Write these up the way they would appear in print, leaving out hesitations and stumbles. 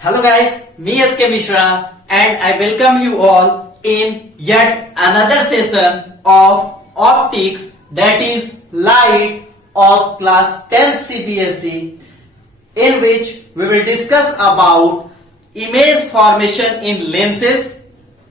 Hello guys, me SK Mishra and I welcome you all in yet another session of optics, that is light of class 10 CBSE, in which we will discuss about image formation in lenses,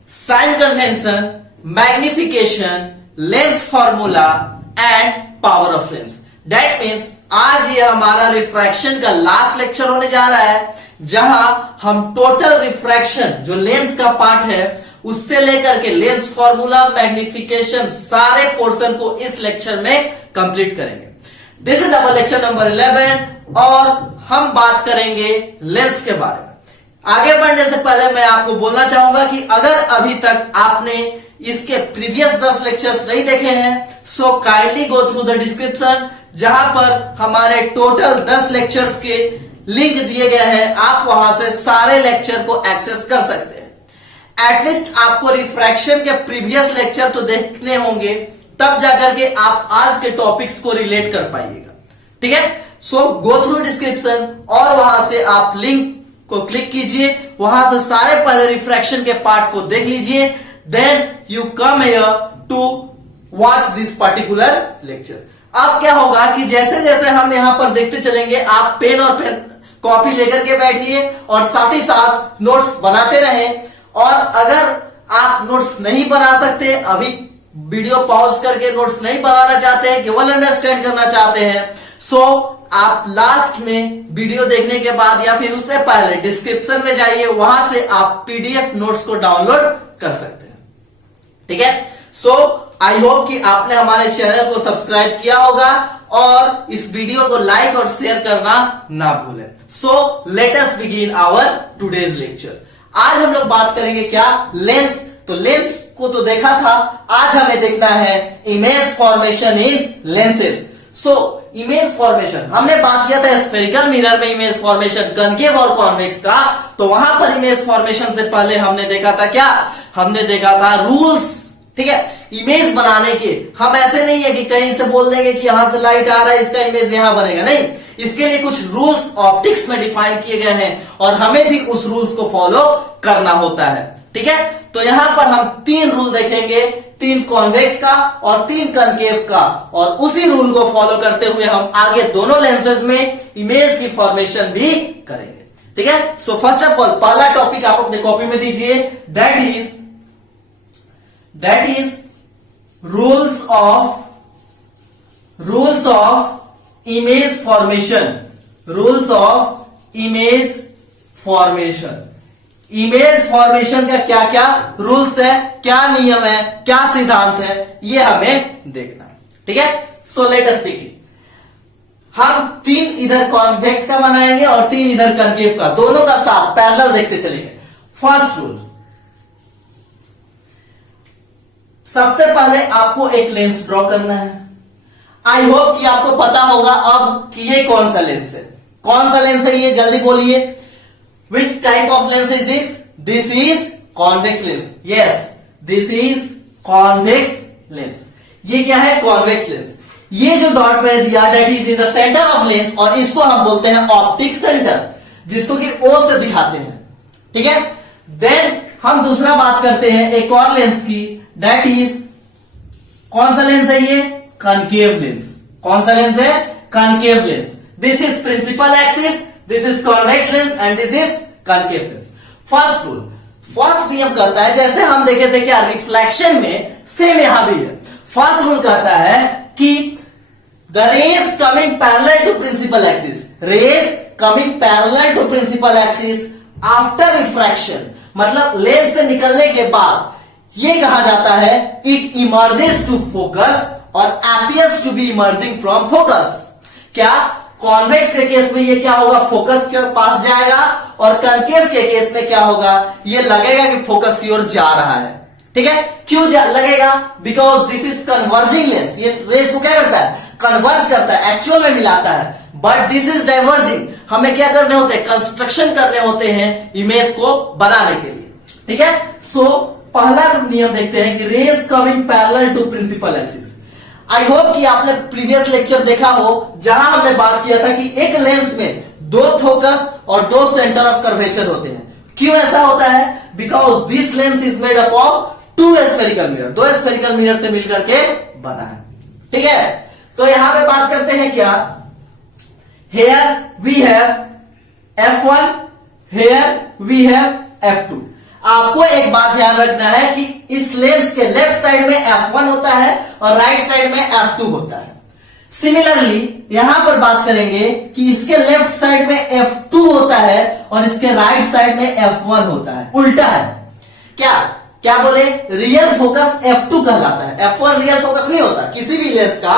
sign convention, magnification, lens formula and power of lens. That means आज ये हमारा refraction का last lecture होने जा रहा है, जहां हम टोटल रिफ्रैक्शन जो लेंस का पार्ट है उससे लेकर के लेंस फॉर्मूला, मैग्निफिकेशन, सारे पोर्शन को इस लेक्चर में कंप्लीट करेंगे. This is our lecture number 11 और हम बात करेंगे लेंस के बारे में. आगे बढ़ने से पहले मैं आपको बोलना चाहूंगा कि अगर अभी तक आपने इसके प्रीवियस 10 लेक्चर्स नहीं देखे हैं, so kindly go through the description, जहां पर हमारे टोटल 10 लेक्चर्स के लिंक दिए गए हैं. आप वहां से सारे लेक्चर को एक्सेस कर सकते हैं. एटलीस्ट आपको रिफ्रैक्शन के प्रीवियस लेक्चर तो देखने होंगे, तब जाकर के आप आज के टॉपिक्स को रिलेट कर पाइएगा. ठीक है, सो गो थ्रू डिस्क्रिप्शन और वहां से आप लिंक को क्लिक कीजिए, वहां से सारे पहले रिफ्रैक्शन के पार्ट को देख लीजिए. Then you come here to watch this particular lecture. अब क्या होगा कि जैसे जैसे हम यहां पर देखते चलेंगे, आप पेन और पेन कॉपी लेकर के बैठिए और साथ ही साथ नोट्स बनाते रहें. और अगर आप नोट्स नहीं बना सकते, अभी वीडियो पॉज करके नोट्स नहीं बनाना चाहते हैं, केवल अंडरस्टैंड करना चाहते हैं, सो आप लास्ट में वीडियो देखने के बाद या फिर उससे पहले डिस्क्रिप्शन में जाइए, वहां से आप पीडीएफ नोट्स को डाउनलोड कर सकते हैं. ठीक है, सो आई होप कि आपने हमारे चैनल को सब्सक्राइब किया होगा और इस वीडियो को लाइक और शेयर करना ना भूलें. So let us begin our today's lecture. आज हम लोग बात करेंगे क्या, लेंस. तो लेंस को तो देखा था, आज हमें देखना है इमेज फॉर्मेशन इन लेंसेज. सो इमेज फॉर्मेशन हमने बात किया था स्फेरिकल मिरर में इमेज फॉर्मेशन कॉन्केव और कॉन्वेक्स का. तो वहां पर इमेज फॉर्मेशन से पहले हमने देखा था क्या, हमने देखा था रूल्स. ठीक है, इमेज बनाने के हम ऐसे नहीं है कि कहीं से बोल देंगे कि यहां से लाइट आ रहा है, इसका इमेज यहां बनेगा. नहीं, इसके लिए कुछ रूल्स ऑप्टिक्स में डिफाइन किए गए हैं और हमें भी उस रूल्स को फॉलो करना होता है. ठीक है, तो यहां पर हम 3 रूल देखेंगे, 3 कॉन्वेक्स का और 3 कॉन्केव का, और उसी रूल को फॉलो करते हुए हम आगे दोनों लेंसेज में इमेज की फॉर्मेशन भी करेंगे. ठीक है, सो फर्स्ट ऑफ ऑल पहला टॉपिक आप अपने कॉपी में दीजिए, that is rules of image formation. Rules of image formation. Image formation का क्या क्या रूल्स है, क्या नियम है, क्या सिद्धांत है, ये हमें देखना है. ठीक है, सो लेट अस बिगिन. हम 3 इधर कॉन्वेक्स का बनाएंगे और 3 इधर कॉन्केव का, दोनों का साथ पैरेलल देखते चलेंगे. फर्स्ट रूल, सबसे पहले आपको एक लेंस ड्रॉ करना है. आई होप कि आपको पता होगा अब कि ये कौन सा लेंस है. कौन सा लेंस है ये, जल्दी बोलिए. Which type of lens is this? This is convex lens. Yes, this is convex lens. ये क्या है, कॉन्वेक्स लेंस. ये जो डॉट मैंने दिया, that is in the centre of lens, और इसको हम बोलते हैं ऑप्टिक सेंटर, जिसको कि O से दिखाते हैं. ठीक है, देन हम दूसरा बात करते हैं एक और लेंस की, दैट इज, कौन सा लेंस है ये, कॉन्केव लेंस. कौन सा लेंस है, concave lens. This is principal axis, this is convex lens and this is concave lens. First rule, first नियम करता है, जैसे हम देखे थे क्या रिफ्लेक्शन में, सेम यहां भी है. फर्स्ट रूल कहता है कि the rays coming parallel to principal axis, rays coming parallel to principal axis after refraction, मतलब लेंस से निकलने के बाद ये कहा जाता है इट इमर्जेस टू फोकस और appears to be emerging from focus. क्या, कॉन्वेक्स के केस में ये क्या होगा, फोकस के पास जाएगा, और कॉन्केव के केस में क्या होगा, ये लगेगा कि फोकस की ओर जा रहा है. ठीक है, क्यों लगेगा, because this is converging lens. ये रेस को क्या करता है, कन्वर्ज करता है, एक्चुअल में मिलाता है. But this is diverging. हमें क्या करने होते हैं, कंस्ट्रक्शन करने होते हैं इमेज को बनाने के लिए. ठीक है, सो पहला नियम देखते हैं कि rays coming parallel to principal axis. I hope कि आपने प्रीवियस लेक्चर देखा हो, जहां हमने बात किया था कि एक लेंस में दो फोकस और दो सेंटर ऑफ कर्वेचर होते हैं। क्यों ऐसा होता है? Because this lens is made up of two spherical mirror, दो स्फेरिकल मिरर से मिलकर के बना है। ठीक है, तो यहां पे बात करते हैं क्या, here we have F1, here we have F2। आपको एक बात ध्यान रखना है कि इस लेंस के लेफ्ट साइड में F1 होता है और राइट साइड में F2 होता है। सिमिलरली यहां पर बात करेंगे कि इसके लेफ्ट साइड में F2 होता है और इसके राइट साइड में F1 होता है, उल्टा है। क्या क्या बोले? रियल फोकस F2 कहलाता है, F1 रियल फोकस नहीं होता किसी भी लेंस का,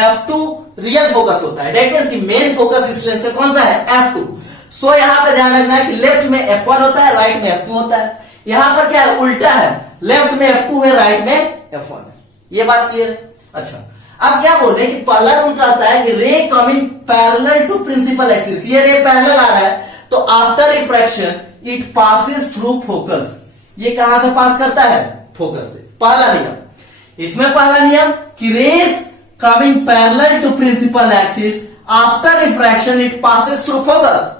F2 रियल फोकस होता है। दैट मींस कि मेन फोकस इस लेंस से कौन सा है? F2। सो यहां पे ध्यान रखना है कि लेफ्ट में F1 होता है, राइट में F2 होता है। यहां पर क्या है? उल्टा है, लेफ्ट में F2 है, राइट में F1 है। ये बात क्लियर है? अच्छा, अब क्या बोलते हैं कि पहला रूल कहता है कि ray coming parallel to principal axis, ये रे पैरेलल आ रहा है तो after refraction it passes through focus. ये कहां से पास करता है? फोकस से। पहला नियम, इसमें पहला नियम कि rays coming parallel to principal axis after refraction it passes through focus.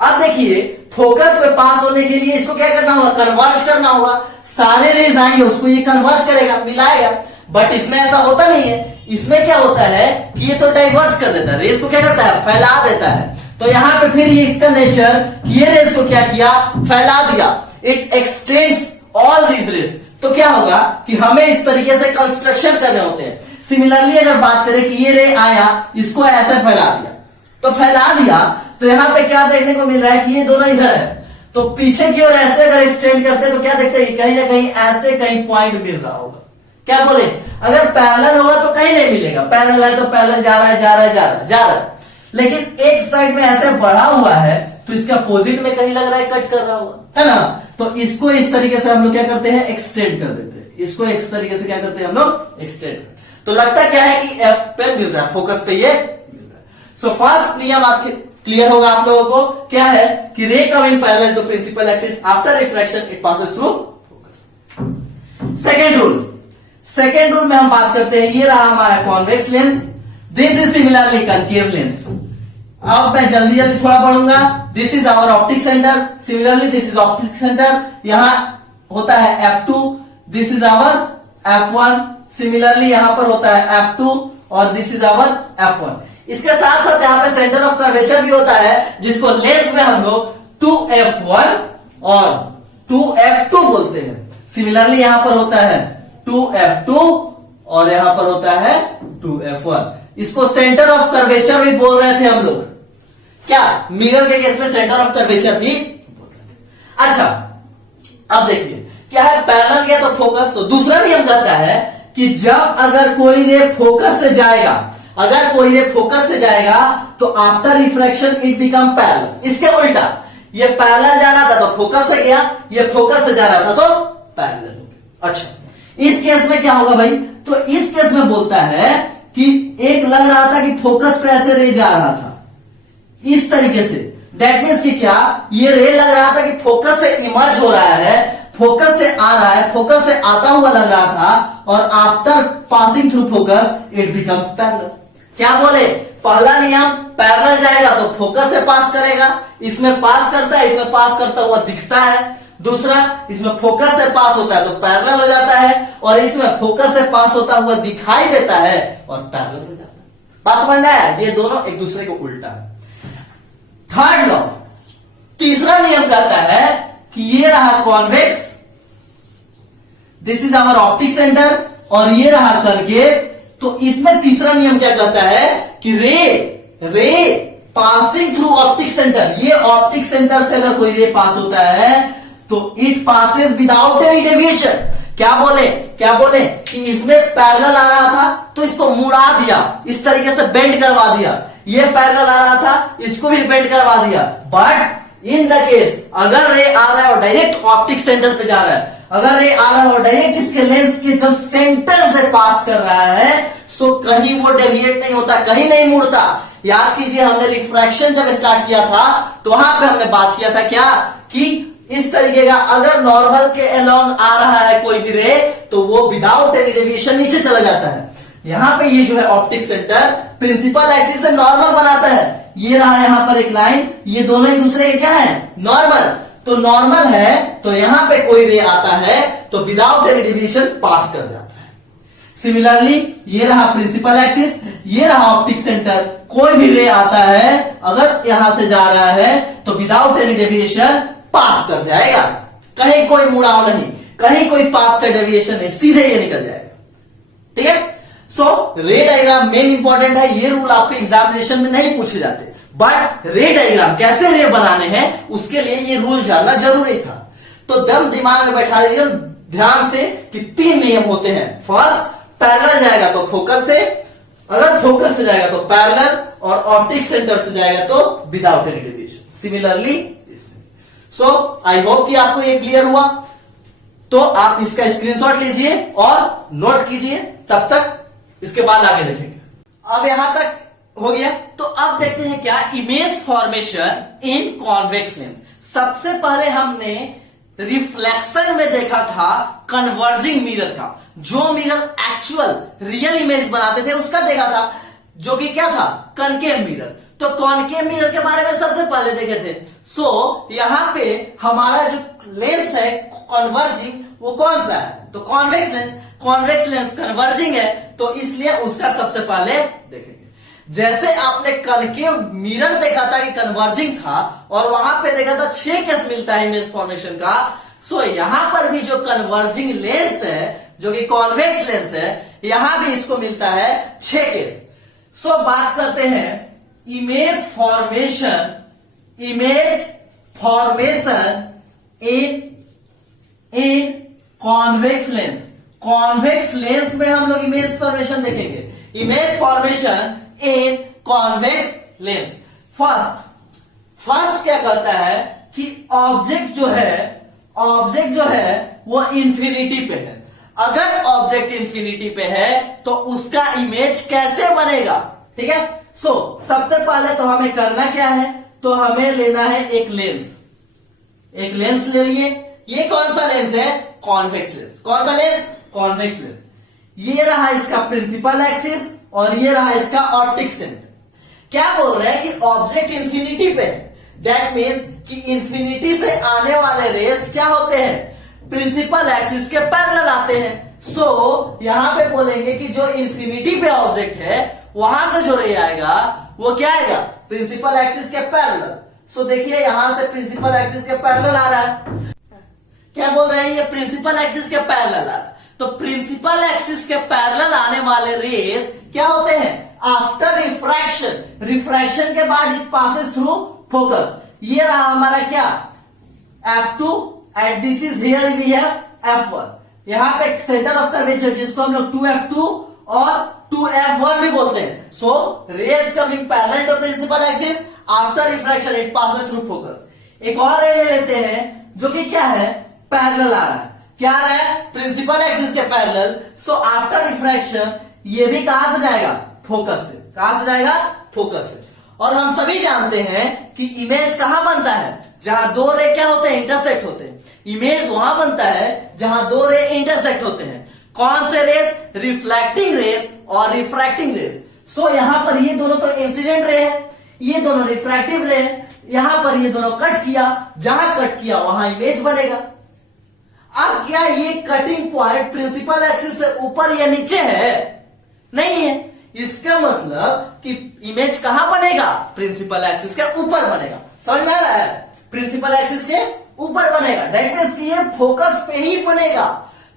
अब देखिए, फोकस पे पास होने के लिए इसको क्या करना होगा? कन्वर्ज करना होगा। सारे रेज आएंगे, उसको ये कन्वर्ज करेगा, मिलाएगा। बट इसमें ऐसा होता नहीं है। इसमें क्या होता है कि ये तो डाइवर्स कर देता है, रेज को क्या करता है? फैला देता है। तो यहां पे फिर ये इसका नेचर, ये रेज को क्या किया? फैला दिया। It extends all these raise. तो क्या होगा कि हमें इस तरीके से कंस्ट्रक्शन करने होते हैं। सिमिलरली अगर बात करें कि ये रे आया, इसको ऐसे फैला दिया, तो फैला दिया तो यहां पे क्या देखने को मिल रहा है कि ये दोनों इधर है, तो पीछे की ओर ऐसे अगर एक्सटेंड करते हैं तो क्या देखते हैं? कहीं ना कहीं ऐसे कहीं पॉइंट मिल रहा होगा। क्या बोले? अगर पैरेलल होगा तो कहीं नहीं मिलेगा, पैरेलल है तो पैरेलल जा रहा है, जा रहा है, जा रहा है, जा रहा है। लेकिन एक साइड में ऐसे बढ़ा हुआ है तो इसका अपोजिट में कहीं लग रहा है कट कर रहा होगा, है ना? तो इसको इस तरीके से हम लोग क्या करते हैं? एक्सटेंड कर देते हैं। इसको इस तरीके से क्या करते हैं हम लोग? एक्सटेंड। तो लगता क्या है कि F पे मिल रहा है, फोकस पे ये मिल रहा है। सो फर्स्ट नियम आपके क्लियर होगा आप लोगों को, क्या है कि ray coming parallel to principal axis after refraction it passes through focus. Second rule में हम बात करते हैं, ये रहा हमारा convex lens, this is similarly concave lens. अब मैं जल्दी जल्दी थोड़ा पढ़ूंगा। This is our optic centre, similarly this is optic centre, यहां होता है F2, this is our F1, similarly यहां पर होता है F2 और दिस इज आवर F1। इसके साथ साथ यहां पे सेंटर ऑफ कर्वेचर भी होता है, जिसको लेंस में हम लोग 2F1 और 2F2 बोलते हैं। सिमिलरली यहां पर होता है 2F2 और यहां पर होता है 2F1। इसको सेंटर ऑफ कर्वेचर भी बोल रहे थे हम लोग। क्या? मिरर के केस में सेंटर ऑफ कर्वेचर भी बोल रहे थे। अच्छा, अब देखिए क्या है, पैरेलल गया तो फोकस। तो दूसरा नियम कहता है कि जब अगर कोई रे फोकस से जाएगा, अगर कोई रे फोकस से जाएगा तो after refraction it become parallel. इसके उल्टा, ये पैरेलल जा रहा था तो फोकस से गया, ये फोकस से जा रहा था तो पैरेलल हो गया। अच्छा, इस केस में क्या होगा भाई? तो इस केस में बोलता है कि एक लग रहा था कि फोकस पे ऐसे रे जा रहा था इस तरीके से। दैट मीन्स कि क्या, ये रे लग रहा था कि फोकस से इमर्ज हो रहा है, फोकस से आ रहा है, फोकस से आता हुआ लग रहा था, और after passing through focus it becomes parallel. क्या बोले? पहला नियम, पैरेलल जाएगा तो फोकस से पास करेगा, इसमें पास करता है, इसमें पास करता हुआ दिखता है। दूसरा, इसमें फोकस से पास होता है तो पैरेलल हो जाता है, और इसमें फोकस से पास होता हुआ दिखाई देता है और पैरेलल हो जाता है। बात समझ में आया? ये दोनों एक दूसरे को उल्टा है। थर्ड लॉ, तीसरा नियम कहता है कि ये रहा convex, this is our optic centre, और ये रहा कनकेव। तो इसमें तीसरा नियम क्या कहता है कि रे पासिंग थ्रू ऑप्टिक सेंटर, ये ऑप्टिक सेंटर से अगर कोई रे पास होता है तो it passes without any deviation. क्या बोले कि इसमें पैरेलल आ रहा था तो इसको मुड़ा दिया, इस तरीके से बेंड करवा दिया। ये पैरेलल आ रहा था, इसको भी बेंड करवा दिया। बट इन द केस अगर रे आ रहा है और डायरेक्ट ऑप्टिक सेंटर पे जा रहा है, अगर रे आ रहा है और डायरेक्ट इसके लेंस के एकदम सेंटर से पास कर रहा है, सो कहीं वो डेविएट नहीं होता, कहीं नहीं मुड़ता। याद कीजिए, हमने रिफ्रैक्शन जब स्टार्ट किया था तो वहां पे हमने बात किया था क्या कि इस तरीके का अगर नॉर्मल के अलोंग आ रहा है कोई भी रे तो वो विदाउट एनी डेविएशन नीचे चला जाता है। यहां पे ये जो है ऑप्टिक सेंटर प्रिंसिपल एक्सिस से नॉर्मल बनाता है, ये रहा यहाँ पर एक लाइन, ये दोनों एक दूसरे के क्या है, नॉर्मल। तो नॉर्मल है तो यहां पे कोई रे आता है तो विदाउट एनी डेविएशन पास कर जाता है। सिमिलरली ये रहा प्रिंसिपल एक्सिस, ये रहा ऑप्टिक सेंटर, कोई भी रे आता है अगर यहां से जा रहा है तो विदाउट एनी डेविएशन पास कर जाएगा, कहीं कोई मुड़ाव नहीं, कहीं कोई पाथ से डेविएशन नहीं, सीधे ये निकल जाएगा। ठीक है, सो रे डायग्राम मेन इंपॉर्टेंट है, ये रूल आपके एग्जामिनेशन में नहीं पूछे जाते, बट रे डायग्राम कैसे रे बनाने हैं उसके लिए ये रूल जानना जरूरी था। तो दम दिमाग में बैठा लीजिए ध्यान से कि 3 नियम होते हैं। फर्स्ट, पैरेलल जाएगा तो फोकस से, अगर फोकस से जाएगा तो पैरेलल, और ऑप्टिक सेंटर से जाएगा तो without any deviation. Similarly so आई होप कि आपको ये क्लियर हुआ। तो आप इसका स्क्रीनशॉट लीजिए और नोट कीजिए, तब तक इसके बाद आगे देखेंगे। अब यहां तक हो गया, तो अब देखते हैं क्या इमेज फॉर्मेशन इन कॉन्वेक्स लेंस। सबसे पहले हमने रिफ्लेक्शन में देखा था कन्वर्जिंग मिरर का, जो मिरर एक्चुअल रियल इमेज बनाते थे उसका देखा था, जो कि क्या था, कॉनकेव मिरर। तो कॉनकेव मिरर के बारे में सबसे पहले देखे थे। सो यहां पे हमारा जो लेंस है कन्वर्जिंग, वो कौन सा है, तो convex lens. Convex lens converging है तो इसलिए उसका सबसे पहले देखेंगे। जैसे आपने कॉनकेव मिरर देखा था कि कन्वर्जिंग था, और वहां पे देखा था 6 केस मिलता है इमेज फॉर्मेशन का। सो यहां पर भी जो कन्वर्जिंग लेंस है, जो कि कॉन्वेक्स लेंस है, यहां भी इसको मिलता है 6 केस। सो बात करते हैं इमेज फॉर्मेशन इन कॉन्वेक्स लेंस। कॉन्वेक्स लेंस में हम लोग इमेज फॉर्मेशन देखेंगे, इमेज फॉर्मेशन इन कॉन्वेक्स लेंस। फर्स्ट क्या कहता है कि ऑब्जेक्ट जो है वो इंफिनिटी पे है। अगर ऑब्जेक्ट इंफिनिटी पे है तो उसका इमेज कैसे बनेगा, ठीक है। सो सबसे पहले तो हमें करना क्या है, तो हमें लेना है एक लेंस ले लिए। ये कौन सा लेंस है, कॉन्वेक्स लेंस। कौन सा लेंस, कॉन्वेक्स लेंस। ये रहा इसका प्रिंसिपल एक्सिस और ये रहा इसका ऑप्टिक सेंटर। क्या बोल रहे हैं कि ऑब्जेक्ट इंफिनिटी पे है, दैट मीन्स कि इंफिनिटी से आने वाले रेस क्या होते हैं, प्रिंसिपल एक्सिस के पैरेलल आते हैं। सो यहां पे बोलेंगे कि जो इंफिनिटी पे ऑब्जेक्ट है वहां से जो रे आएगा वो क्या आएगा, प्रिंसिपल एक्सिस के पैरेलल। सो देखिए यहां से प्रिंसिपल एक्सिस के पैरेलल आ रहा है। क्या बोल रहे हैं, ये प्रिंसिपल एक्सिस के पैरेलल आ रहा है। तो प्रिंसिपल एक्सिस के पैरेलल आने वाले रेस क्या होते हैं, आफ्टर रिफ्रैक्शन के बाद इट पासेस थ्रू फोकस। ये रहा हमारा क्या, F2 and this is here we have F1। यहां पे सेंटर ऑफ कर्वेचर जिसको हम लोग 2F2 और 2F1 भी बोलते हैं। So rays coming parallel to principal axis, after refraction it passes through focus. एक और रे ले लेते हैं जो कि क्या है, पैरेलल आ रहा है। क्या आ रहा है, प्रिंसिपल एक्सिस के पैरेलल। सो आफ्टर रिफ्रैक्शन ये भी कहां से जाएगा, फोकस से। कहां से जाएगा, फोकस से। और हम सभी जानते हैं कि इमेज कहां बनता है, जहां दो रे क्या होते हैं, इंटरसेक्ट होते हैं। इमेज वहां बनता है जहां दो रे इंटरसेक्ट होते हैं। कौन से रेस, रिफ्लेक्टिंग रेस और रिफ्रैक्टिंग रेस। सो यहां पर ये दोनों तो इंसिडेंट रे है, ये दोनों रिफ्रैक्टिव रे है। यहां पर ये दोनों कट किया, जहां कट किया वहां इमेज बनेगा। अब क्या ये कटिंग पॉइंट प्रिंसिपल एक्सिस से ऊपर या नीचे है, नहीं है। इसका मतलब कि इमेज कहां बनेगा, प्रिंसिपल एक्सिस के ऊपर बनेगा। समझ में आ रहा है, प्रिंसिपल एक्सिस के ऊपर बनेगा। दैट मींस कि ये फोकस पे ही बनेगा,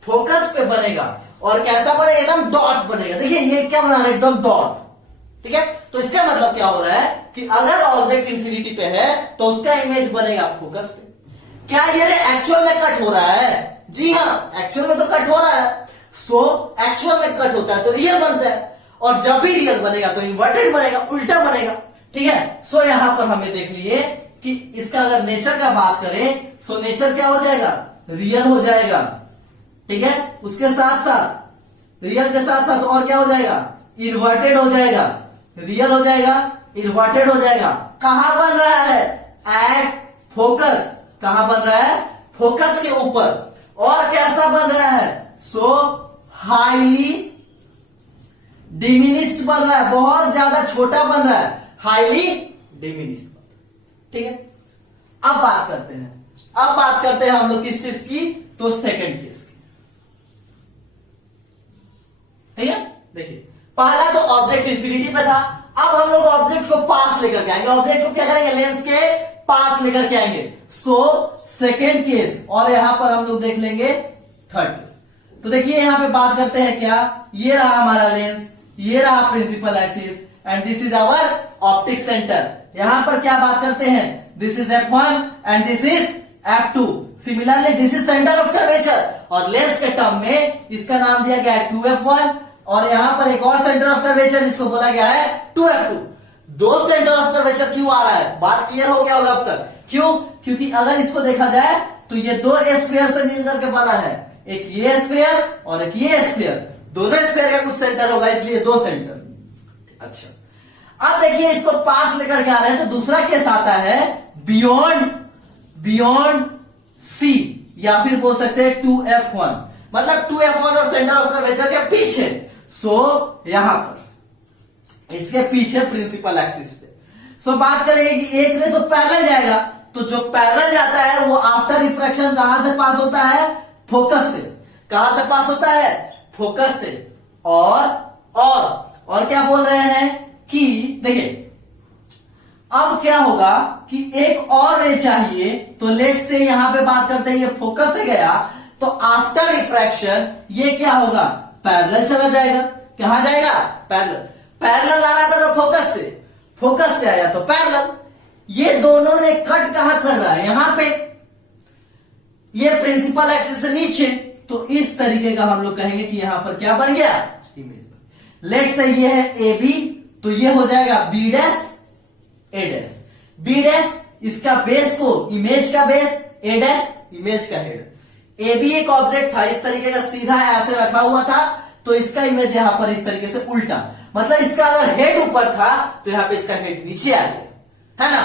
फोकस पे बनेगा। और कैसा बनेगा, एकदम डॉट बनेगा। देखिए ये क्या बना रहा है, एकदम डॉट। ठीक है, तो इसका मतलब क्या हो रहा है कि अगर ऑब्जेक्ट इंफिनिटी पे है तो उसका इमेज बनेगा फोकस पे। क्या ये रे एक्चुअल में कट हो रहा है, जी हाँ, एक्चुअल में तो कट हो रहा है। सो एक्चुअल में कट होता है तो रियल बनता है, और जब भी रियल बनेगा तो इन्वर्टेड बनेगा, उल्टा बनेगा। ठीक है, सो यहां पर हमें देख लिए कि इसका अगर नेचर का बात करें, सो नेचर क्या हो जाएगा, रियल हो जाएगा। ठीक है, उसके साथ साथ रियल के साथ साथ और क्या हो जाएगा, इन्वर्टेड हो जाएगा। रियल हो जाएगा, इन्वर्टेड हो जाएगा। कहां बन रहा है, एट फोकस। कहां बन रहा है, फोकस के ऊपर। और कैसा बन रहा है, सो हाईली डिमिनिश्ड बन रहा है, बहुत ज्यादा छोटा बन रहा है, हाईली डिमिनिश। ठीक है, अब बात करते हैं हम लोग किस चीज की, तो सेकंड केस की। ठीक है, देखिए पहला तो ऑब्जेक्ट इंफिनिटी पे था, अब हम लोग ऑब्जेक्ट को पास लेकर के आएंगे। ऑब्जेक्ट को क्या करेंगे, लेंस के पास लेकर के आएंगे। सो सेकेंड केस, और यहां पर हम लोग देख लेंगे थर्ड केस। तो देखिए यहां पे बात करते हैं क्या, ये रहा हमारा लेंस, ये रहा principal axis, and this is our optic centre. यहां पर क्या बात करते हैं, this is F1 and this is F2। Similarly this is centre of curvature, और लेंस के टर्म में इसका नाम दिया गया है 2F1, और यहां पर एक और सेंटर ऑफ कर्वेचर जिसको बोला गया है 2F2। दो सेंटर ऑफ कर्वेचर क्यों आ रहा है, बात क्लियर हो गया होगा अब तक। क्यों, क्योंकि अगर इसको देखा जाए तो ये दो स्फीयर से मिलकर के बना है, एक ये स्फीयर और एक ये स्फीयर। दोनों स्फीयर का कुछ सेंटर होगा, इसलिए दो सेंटर। अच्छा, अब देखिए इसको पास लेकर के आ रहे हैं, तो दूसरा केस आता है बियॉन्ड सी, या फिर बोल सकते हैं 2F1, मतलब 2F1 और सेंटर ऑफ कर्वेचर के पीछे। सो यहां पर इसके पीछे प्रिंसिपल एक्सिस पे। सो बात करेंगे कि एक रे तो पैरेलल जाएगा, तो जो पैरेलल जाता है वो आफ्टर रिफ्रैक्शन कहां से पास होता है, फोकस से। कहां से पास होता है, फोकस से। और क्या बोल रहे हैं कि देखिए अब क्या होगा कि एक और रे चाहिए, तो लेट से यहां पे बात करते हैं ये फोकस से गया, तो आफ्टर रिफ्रैक्शन ये क्या होगा, पैरेलल चला जाएगा। कहां जाएगा, पैरेलल आ रहा था तो फोकस से आया तो पैरेलल। ये दोनों ने कट कहां कर रहा है, यहां पे, ये प्रिंसिपल एक्सिस से नीचे। तो इस तरीके का हम लोग कहेंगे कि यहां पर क्या बन गया, इमेज। लेट से ये है ए बी, तो ये हो जाएगा बी डैश ए डैश। बी डैश इसका बेस को, इमेज का बेस, ए डैश इमेज का हेड। ए बी एक ऑब्जेक्ट था इस तरीके का, सीधा ऐसे रखा हुआ था, तो इसका इमेज यहां पर इस तरीके से उल्टा, मतलब इसका अगर हेड ऊपर था तो यहां पे इसका हेड नीचे आ गया, है ना।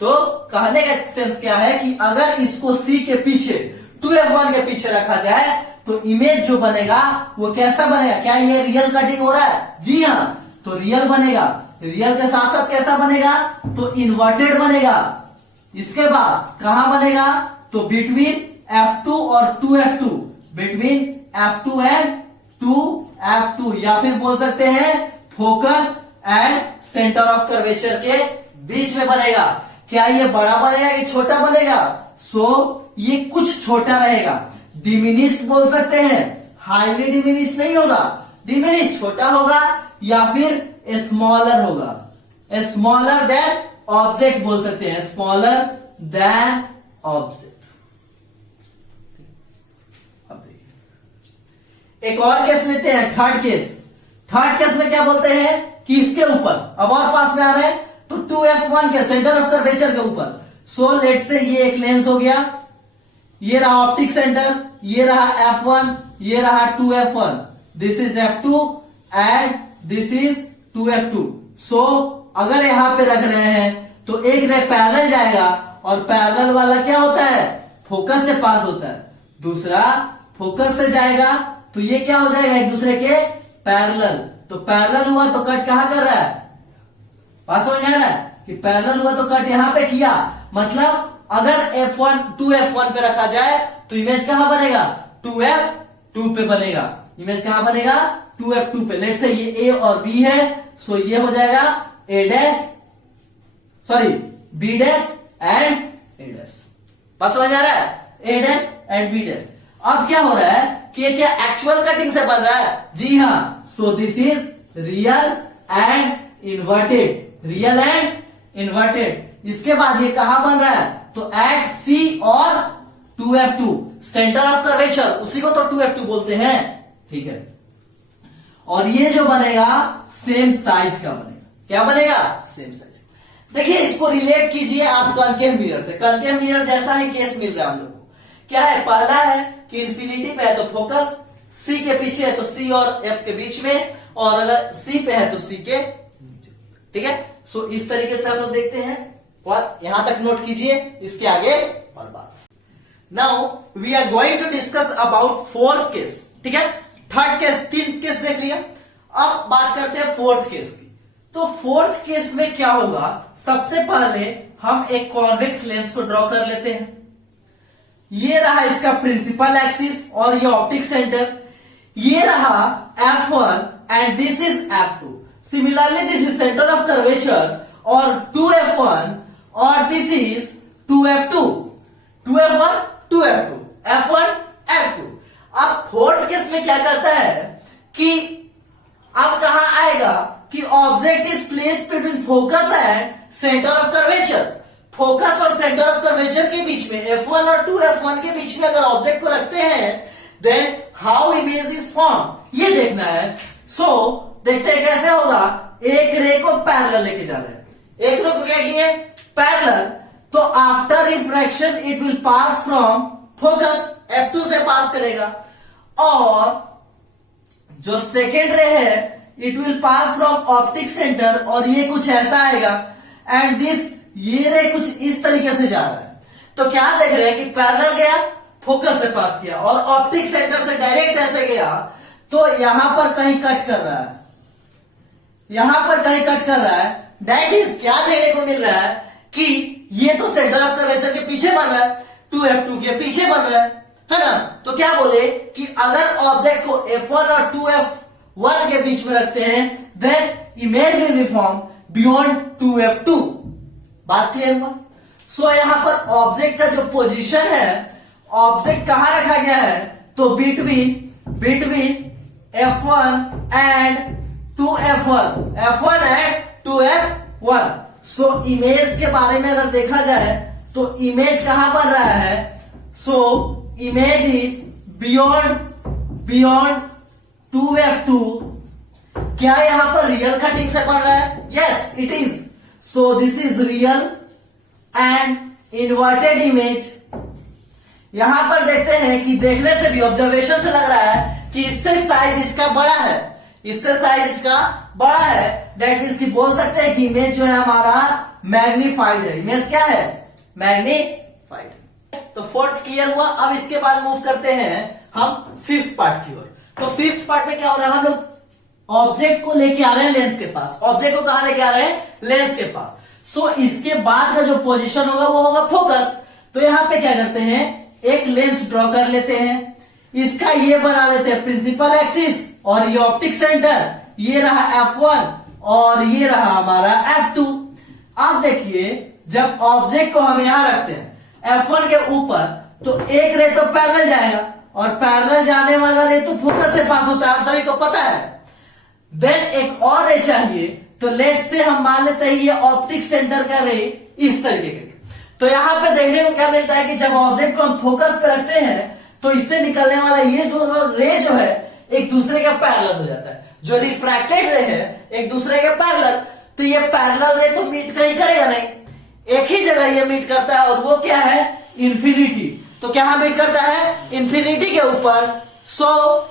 तो कहने का सेंस क्या है कि अगर इसको सी के पीछे 2F1 के पीछे रखा जाए तो इमेज जो बनेगा वो कैसा बनेगा, क्या ये रियल कटिंग हो रहा है, जी हां, तो रियल बनेगा। रियल के साथ साथ कैसा बनेगा, तो इन्वर्टेड बनेगा। इसके बाद कहां बनेगा, तो बिटवीन F2 और 2F2, between F2 and 2F2, या फिर बोल सकते हैं focus and centre of curvature के बीच में बनेगा। क्या ये बड़ा बनेगा कि छोटा बनेगा, ये कुछ छोटा रहेगा, डिमिनिश्ड बोल सकते हैं, हाईली डिमिनिश्ड नहीं होगा, डिमिनिश्ड छोटा होगा, या फिर स्मॉलर होगा, स्मॉलर देन ऑब्जेक्ट बोल सकते हैं, स्मॉलर देन ऑब्जेक्ट। अब देखिए एक और केस लेते हैं, थर्ड केस में क्या बोलते हैं कि इसके ऊपर, अब और पास में आ रहे हैं, तो 2F1 के सेंटर ऑफ कर्वेचर के ऊपर। सो लेट से ये एक लेंस हो गया, ये रहा ऑप्टिक सेंटर, ये रहा F1, ये रहा 2F1, this is F2 and this is 2F2। सो अगर यहां पे रख रहे हैं तो एक रे पैरेलल जाएगा, और पैरेलल वाला क्या होता है, फोकस से पास होता है, दूसरा फोकस से जाएगा, तो ये क्या हो जाएगा, एक दूसरे के पैरेलल। तो पैरेलल हुआ तो कट कहां कर रहा है, पास हो जा रहा है कि पैरेलल हुआ तो कट यहां पे किया, मतलब अगर F1 2F1 पे रखा जाए तो इमेज कहां बनेगा, 2F2 पे बनेगा। इमेज कहां बनेगा, 2F2 पे। लेट से ये A और B है, सो ये हो जाएगा A dash, sorry B dash and A dash. Pass हो जा रहा है, A dash and B dash. अब क्या हो रहा है कि ये क्या एक्चुअल कटिंग से बन रहा है, जी हां, so this is real and inverted, real and inverted. इसके बाद ये कहां बन रहा है, तो एट C और 2F2, सेंटर ऑफ कर्वेचर, उसी को तो 2F2 बोलते हैं, ठीक है। और ये जो बनेगा सेम साइज का बनेगा, क्या बनेगा, सेम साइज। देखिए इसको रिलेट कीजिए आप कॉनकेव मिरर से, कॉनकेव मिरर जैसा ही केस मिल रहा है हम लोग को। क्या है, पहला है कि इंफिनिटी पे है तो फोकस, C के पीछे है तो C और F के बीच में, और अगर C पे है तो C के नीचे, ठीक है। सो इस तरीके से हम लोग देखते हैं, और यहां तक नोट कीजिए, इसके आगे और बात। Now we are going to discuss about fourth case, ठीक है। थर्ड केस, तीन केस देख लिया, अब बात करते हैं फोर्थ केस की। तो फोर्थ केस में क्या होगा, सबसे पहले हम एक कॉन्वेक्स लेंस को ड्रॉ कर लेते हैं। ये रहा इसका प्रिंसिपल एक्सिस और ये ऑप्टिक सेंटर, ये रहा F1 and this is F2। Similarly this is centre of curvature और 2F1 और this is 2F2, 2F1 2F2, F1 F2। अब फोर्थ केस में क्या करता है कि अब कहां आएगा कि object is placed between focus and centre of curvature. Focus और सेंटर ऑफ कर्वेचर के बीच में F1 और 2F1 के बीच में अगर ऑब्जेक्ट को रखते हैं then how image is form, ये देखना है। सो देखते हैं कैसे होगा। एक रे को पैरेलल लेके जा रहे हैं, एक रे को क्या किए पैरेलल, तो after refraction it will pass from focus, F2 से पास करेगा, और जो सेकेंड रे है it will pass from optic centre और ये कुछ ऐसा आएगा एंड दिस, ये रे कुछ इस तरीके से जा रहा है। तो क्या देख रहे हैं कि पैरेलल गया, फोकस से पास किया, और ऑप्टिक सेंटर से डायरेक्ट ऐसे गया, तो यहां पर कहीं कट कर रहा है, यहां पर कहीं कट कर रहा है। दैट इज क्या देखने को मिल रहा है कि ये तो सेंटर ऑफ कर्वेचर के पीछे बन रहा है, 2F2 के पीछे बन रहा है ना। तो क्या बोले कि अगर ऑब्जेक्ट को F1 और 2F1 के बीच में रखते हैं then image will be form beyond 2F2। बात क्लियर हुआ। सो यहां पर ऑब्जेक्ट का जो पोजीशन है, ऑब्जेक्ट कहां रखा गया है, तो between F1 and 2F1, F1 and 2F1। So image के बारे में अगर देखा जाए तो इमेज कहां बन रहा है, so image is beyond 2F2। क्या यहां पर रियल कटिंग से बन रहा है, yes it is. So this is real and inverted image. यहां पर देखते हैं कि देखने से भी, ऑब्जर्वेशन से लग रहा है कि इससे साइज इसका बड़ा है, इससे साइज इसका बड़ा है। दैट मीन्स कि बोल सकते हैं कि इमेज जो है हमारा मैग्नीफाइड है। इमेज क्या है, मैग्नीफाइड। तो फोर्थ क्लियर हुआ। अब इसके बाद मूव करते हैं हम फिफ्थ पार्ट की ओर। तो फिफ्थ पार्ट में क्या हो रहा है, हम लोग ऑब्जेक्ट को लेके आ रहे हैं लेंस के पास। ऑब्जेक्ट को कहां लेके आ रहे हैं, लेंस के पास। सो इसके बाद का जो पोजीशन होगा वो होगा फोकस। तो यहां पे क्या करते हैं, एक लेंस ड्रॉ कर लेते हैं, इसका ये बना लेते हैं प्रिंसिपल एक्सिस और ये ऑप्टिक सेंटर, ये रहा F1 और ये रहा हमारा F2। अब देखिए जब ऑब्जेक्ट को हम यहां रखते हैं F1 के ऊपर, तो एक रे तो पैरेलल जाएगा और पैरेलल जाने वाला रे तो फोकस से पास होता है, आप सभी को पता है। देन एक और रे चाहिए, तो लेट से हम मान लेते हैं ये ऑप्टिक सेंटर का रे इस तरीके के। तो यहां पे देखने को क्या मिलता है कि जब ऑब्जेक्ट को हम फोकस पे रखते हैं तो इससे निकलने वाला ये जो रे जो है एक दूसरे के पैरेलल हो जाता है। जो रिफ्रैक्टेड रे है एक दूसरे के पैरेलल, तो ये पैरेलल रे तो मीट कहीं करेगा नहीं, एक ही जगह ये मीट करता है और वो क्या है, इन्फिनिटी। तो क्या मीट करता है, इन्फिनिटी के ऊपर। सो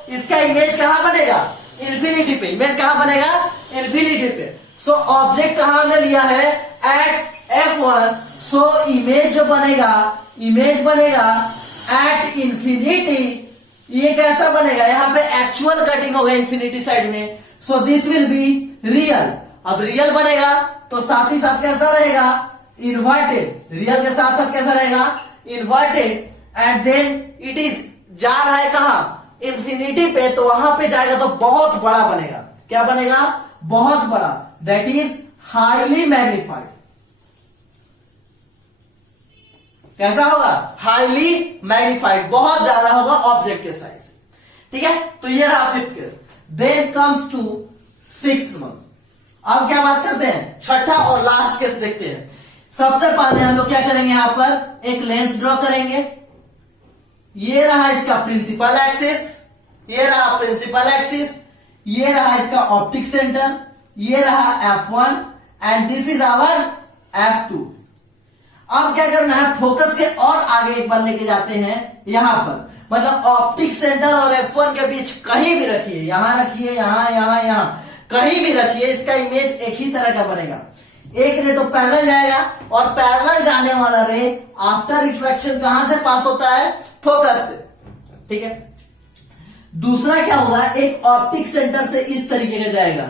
इसका इमेज कहां बनेगा, इन्फिनिटी पे। इमेज कहां बनेगा, इन्फिनिटी पे। सो ऑब्जेक्ट कहां हमने लिया है, एट F1। सो इमेज जो बनेगा, इमेज बनेगा एट इंफिनिटी। ये कैसा बनेगा, यहां पे एक्चुअल कटिंग होगा इन्फिनिटी साइड में। So this will be real. अब रियल बनेगा तो साथ ही साथ कैसा रहेगा, इन्वर्टेड। रियल के साथ साथ कैसा रहेगा, inverted. And then it is जा रहा है कहां, इंफिनिटी पे, तो वहां पे जाएगा तो बहुत बड़ा बनेगा। क्या बनेगा, बहुत बड़ा। That is highly magnified. कैसा होगा, हाईली मैग्नीफाइड, बहुत ज्यादा होगा ऑब्जेक्ट के साइज। ठीक है, तो ये रहा fifth case. Then comes to sixth month. अब क्या बात करते हैं, छठा और लास्ट केस देखते हैं। सबसे पहले हम लोग क्या करेंगे, यहां पर एक लेंस ड्रॉ करेंगे। ये रहा इसका प्रिंसिपल एक्सिस, ये रहा प्रिंसिपल एक्सिस, ये रहा इसका ऑप्टिक सेंटर, ये रहा F1 and this is our F2। अब क्या करना है, फोकस के और आगे एक बार लेके जाते हैं यहां पर, मतलब ऑप्टिक सेंटर और F1 के बीच कहीं भी रखिए, यहां रखिए, यहां कहीं भी रखिए, इसका इमेज एक ही तरह का बनेगा। एक रे तो पैरेलल जाएगा और पैरेलल जाने वाला रे आफ्टर रिफ्रैक्शन कहां से पास होता है, फोकस से। ठीक है, दूसरा क्या होगा, एक ऑप्टिक सेंटर से इस तरीके का जाएगा।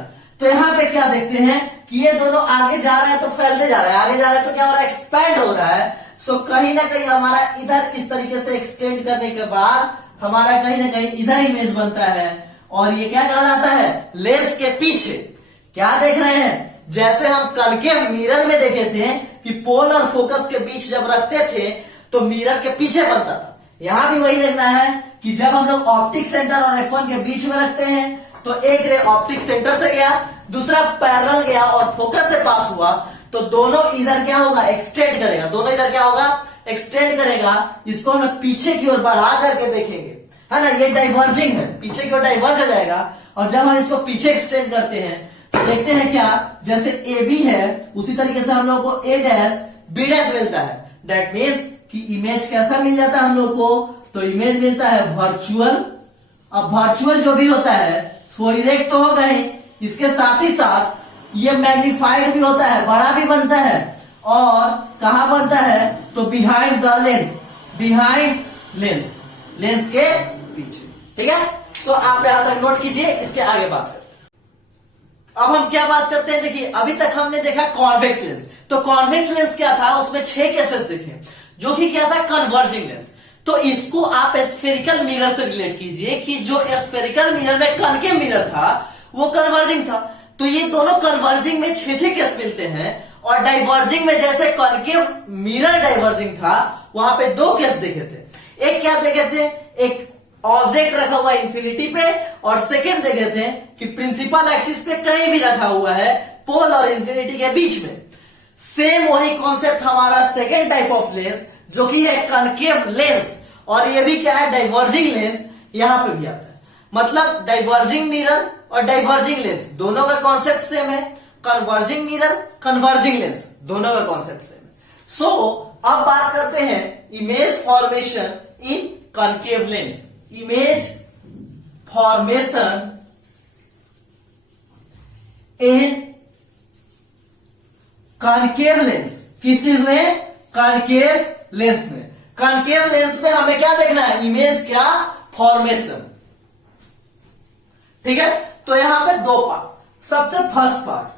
तो यहाँ पे क्या देखते हैं कि ये दोनों आगे जा रहे हैं तो फैलते जा रहे हैं, आगे जा रहे हैं तो क्या हो रहा है, एक्सपेंड हो रहा है। सो कहीं ना कहीं हमारा इधर इस तरीके से एक्सटेंड करने के बाद हमारा कहीं ना कहीं इधर इमेज बनता है, और ये क्या कहलाता है, लेंस के पीछे। क्या देख रहे हैं, जैसे हम कनकेव मिरर में देखे थे कि पोल और फोकस के बीच जब रखते थे तो मिरर के पीछे बनता था, यहां भी वही देखना है कि जब हम लोग ऑप्टिक सेंटर और F1 के बीच में रखते हैं तो एक रे ऑप्टिक सेंटर से गया, दूसरा पैरेलल गया और फोकस से पास हुआ, तो दोनों इधर क्या होगा, एक्सटेंड करेगा, दोनों इधर क्या होगा, एक्सटेंड करेगा। इसको हम लोग पीछे की ओर बढ़ा करके देखेंगे, है ना, ये डाइवर्जिंग है, पीछे की ओर डाइवर्ज हो जाएगा। और जब हम इसको पीछे एक्सटेंड करते हैं तो देखते हैं क्या, जैसे ए बी है उसी तरीके से हम लोग को ए डैश बी डैश मिलता है। दैट मीन्स कि इमेज कैसा मिल जाता है हम लोग को, तो इमेज मिलता है वर्चुअल। अब वर्चुअल जो भी होता है वो इरेक्ट तो होगा ही, इसके साथ ही साथ ये मैग्नीफाइड भी होता है, बड़ा भी बनता है। और कहां बनता है, तो behind the lens, behind lens, lens के पीछे। ठीक है, तो आप यहां तक नोट कीजिए, इसके आगे बात करते हैं। अब हम क्या बात करते हैं, देखिए अभी तक हमने देखा कॉन्वेक्स लेंस। तो कॉन्वेक्स लेंस क्या था, उसमें 6 केसेस देखे, जो कि क्या था, कन्वर्जिंग लेंस। तो इसको आप स्फेरिकल मिरर से रिलेट कीजिए कि जो स्फेरिकल मिरर में कनकेव मिरर था वो कन्वर्जिंग था। तो ये दोनों कन्वर्जिंग में 6 केस मिलते हैं, और डाइवर्जिंग में जैसे कनकेव मिरर डाइवर्जिंग था वहां पे 2 केस देखे थे। एक क्या देखे थे, एक ऑब्जेक्ट रखा हुआ इंफिनिटी पे, और सेकेंड देखे थे कि प्रिंसिपल एक्सिस पे कहीं भी रखा हुआ है पोल और इंफिनिटी के बीच में। सेम वही कॉन्सेप्ट हमारा सेकेंड टाइप ऑफ लेंस जो कि है कनकेव लेंस, और ये भी क्या है, डाइवर्जिंग लेंस, यहां पे भी आता है। मतलब डाइवर्जिंग मिरर और डाइवर्जिंग लेंस दोनों का कॉन्सेप्ट सेम है, कन्वर्जिंग मिरर कन्वर्जिंग लेंस दोनों का कॉन्सेप्ट सेम है। सो अब बात करते हैं इमेज फॉर्मेशन इन कनकेव लेंस। इमेज फॉर्मेशन इन कनकेव लेंस, किस चीज में, कनकेव लेंस में। कनकेव लेंस में हमें क्या देखना है, इमेज क्या, फॉर्मेशन। ठीक है, तो यहां पे 2 पार्ट। सबसे फर्स्ट पार्ट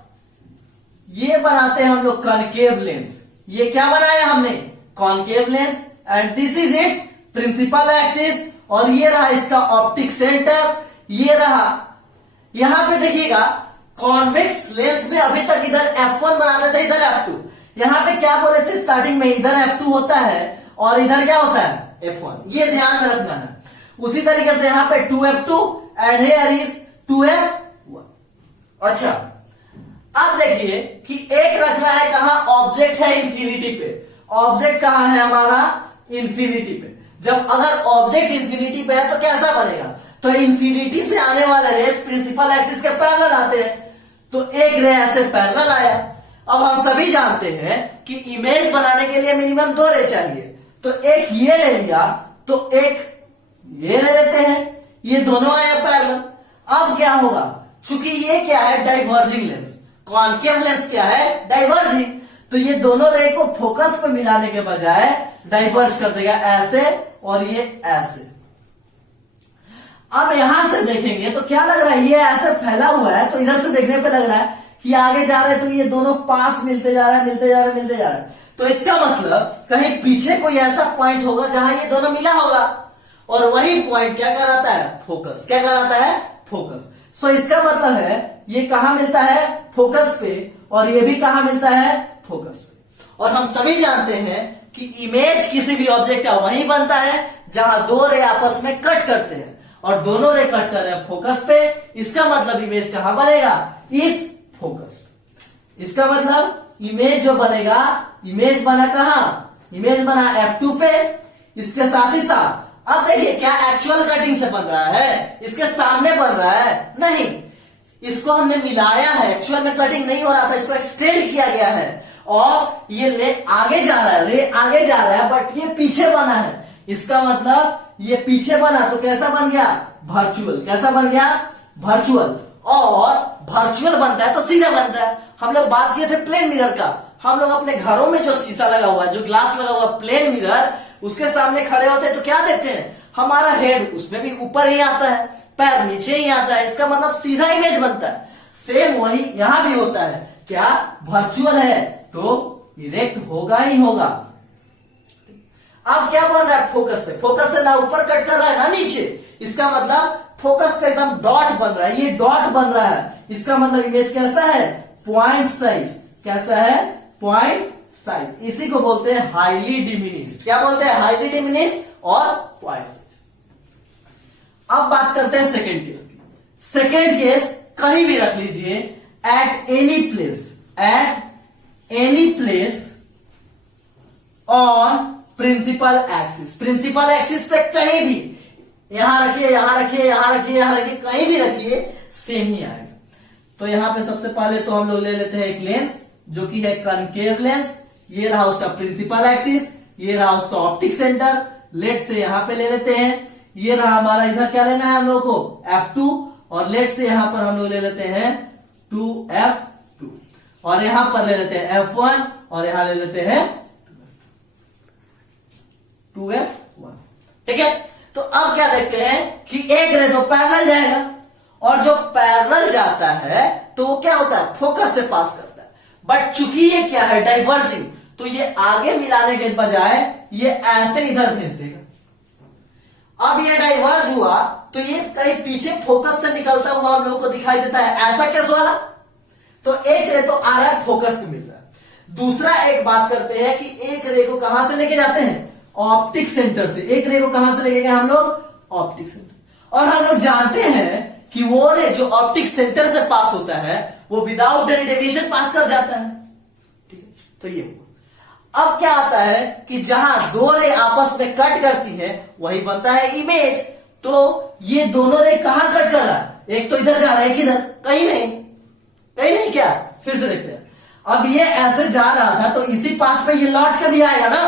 ये बनाते हैं हम लोग कनकेव लेंस। ये क्या बनाया हमने, concave lens, and this is its principal axis, और ये रहा इसका ऑप्टिक सेंटर, ये रहा। यहां पे देखिएगा कॉन्वेक्स लेंस में अभी तक इधर F1 बनाते थे, इधर F2। यहां पे क्या बोले थे स्टार्टिंग में, इधर F2 होता है और इधर क्या होता है, F1। ये ध्यान में रखना है। उसी तरीके से यहां पे 2F2 and here is 2F1। अच्छा, अब देखिए कि एक रखना है कहां, ऑब्जेक्ट है इंफिनिटी पे। ऑब्जेक्ट कहां है हमारा, इंफिनिटी पे। जब अगर ऑब्जेक्ट इंफिनिटी पे है तो कैसा बनेगा, तो इंफिनिटी से आने वाले रेस प्रिंसिपल एक्सिस के पैरेलल आते हैं, तो एक रे ऐसे पैरेलल आया। अब हम सभी जानते हैं कि इमेज बनाने के लिए मिनिमम 2 रे चाहिए, तो एक ये ले लिया तो एक ये ले लेते हैं, ये दोनों आया पैरेलल। अब क्या होगा, चूंकि ये क्या है, डाइवर्जिंग लेंस, कॉनकेव लेंस क्या है, डाइवर्जिंग, तो ये दोनों रे को फोकस पे मिलाने के बजाय डाइवर्ज कर देगा, ऐसे और ये ऐसे। अब यहां से देखेंगे तो क्या लग रहा है, ये ऐसे फैला हुआ है, तो इधर से देखने पे लग रहा है कि आगे जा रहे हैं तो ये दोनों पास मिलते जा रहे हैं, मिलते जा रहे हैं, मिलते जा रहे हैं। तो इसका मतलब कहीं पीछे कोई ऐसा पॉइंट होगा जहां ये दोनों मिला होगा, और वही पॉइंट क्या कहलाता है, फोकस। क्या कहलाता है, फोकस। सो इसका मतलब है ये कहां मिलता है, फोकस पे, और ये भी कहां मिलता है, फोकस पे। और हम सभी जानते हैं कि इमेज किसी भी ऑब्जेक्ट का वहीं बनता है जहां 2 रे आपस में कट करते हैं, और दोनों रे कट कर रहे हैं फोकस पे। इसका मतलब इमेज कहां बनेगा, इस फोकस पे। इसका मतलब इमेज जो बनेगा, इमेज बना कहां, इमेज बना F2 पे। इसके साथ ही साथ अब देखिए क्या एक्चुअल कटिंग से बन रहा है, इसके सामने बन रहा है, नहीं, इसको हमने मिलाया है, एक्चुअल में कटिंग नहीं हो रहा था, इसको एक्सटेंड किया गया है, और ये रे आगे जा रहा है, रे आगे जा रहा है, बट ये पीछे बना है। इसका मतलब ये पीछे बना तो कैसा बन गया, वर्चुअल। कैसा बन गया, वर्चुअल। और वर्चुअल बनता है तो सीधा बनता है। हम लोग बात किए थे प्लेन मिरर का, हम लोग अपने घरों में जो शीशा लगा हुआ है, जो ग्लास लगा हुआ प्लेन मिरर, उसके सामने खड़े होते हैं तो क्या देखते हैं, हमारा हेड उसमें भी ऊपर ही आता है, पैर नीचे ही आता है। इसका मतलब सीधा इमेज बनता है। सेम वही यहां भी होता है, क्या वर्चुअल है तो इरेक्ट होगा ही होगा। अब क्या बन रहा है फोकस पे, फोकस से ना ऊपर कट कर रहा है ना नीचे, इसका मतलब फोकस पे एकदम डॉट बन रहा है, ये डॉट बन रहा है, इसका मतलब इमेज कैसा है, पॉइंट साइज, कैसा है, पॉइंट साइज, इसी को बोलते हैं हाईली डिमिनिश्ड। क्या बोलते हैं, हाईली डिमिनिश्ड और पॉइंट साइज। अब बात करते हैं सेकेंड केस की। सेकेंड केस कहीं भी रख लीजिए, at any place, at any place on principal axis, principal axis पे कहीं भी, यहां रखिए, यहां रखिए, यहां रखिए, यहां रखिए, कहीं भी रखिए, सेम ही आएगा। तो यहां पे सबसे पहले तो हम लोग ले लेते हैं एक लेंस जो कि है कनकेव लेंस, ये रहा उसका प्रिंसिपल एक्सिस, ये रहा उसका ऑप्टिक सेंटर, लेट से यहां पे ले लेते हैं, ये रहा हमारा, इधर क्या लेना है हम लोग को, F2, और लेट से यहां पर हम लोग ले लेते हैं 2F2, और यहां पर ले लेते हैं F1, और यहां ले लेते हैं 2F1। ठीक है, तो अब क्या देखते हैं कि एक रे तो पैरेलल जाएगा, और जो पैरेलल जाता है तो वो क्या होता है, फोकस से पास करता है, बट चूंकि ये क्या है, डाइवर्जिंग, तो ये आगे मिलाने के बजाय ये ऐसे इधर भेज देगा। अब ये डाइवर्ज हुआ तो ये कहीं पीछे फोकस से निकलता हुआ हम लोग को दिखाई देता है, ऐसा कैसे वाला, तो एक रे तो आ रहा है, फोकस पे मिल रहा है। दूसरा एक बात करते हैं कि एक रे को कहां से लेके जाते हैं, ऑप्टिक सेंटर से, एक रे को कहां से लेके गए हम लोग, ऑप्टिक सेंटर, और हम लोग जानते हैं कि वो रे जो ऑप्टिक सेंटर से पास होता है वो विदाउट एनी डेविएशन पास कर जाता है। ठीक है, तो ये हुआ। अब क्या आता है कि जहां दो रे आपस में कट करती है वही बनता है इमेज। तो ये दोनों रे कहां कट कर रहा है, एक तो इधर जा रहा है, एक इधर, कहीं नहीं, कहीं नहीं, क्या, फिर से देखते हैं। अब ये ऐसे जा रहा था तो इसी पाथ पे ये लौट के भी आएगा ना,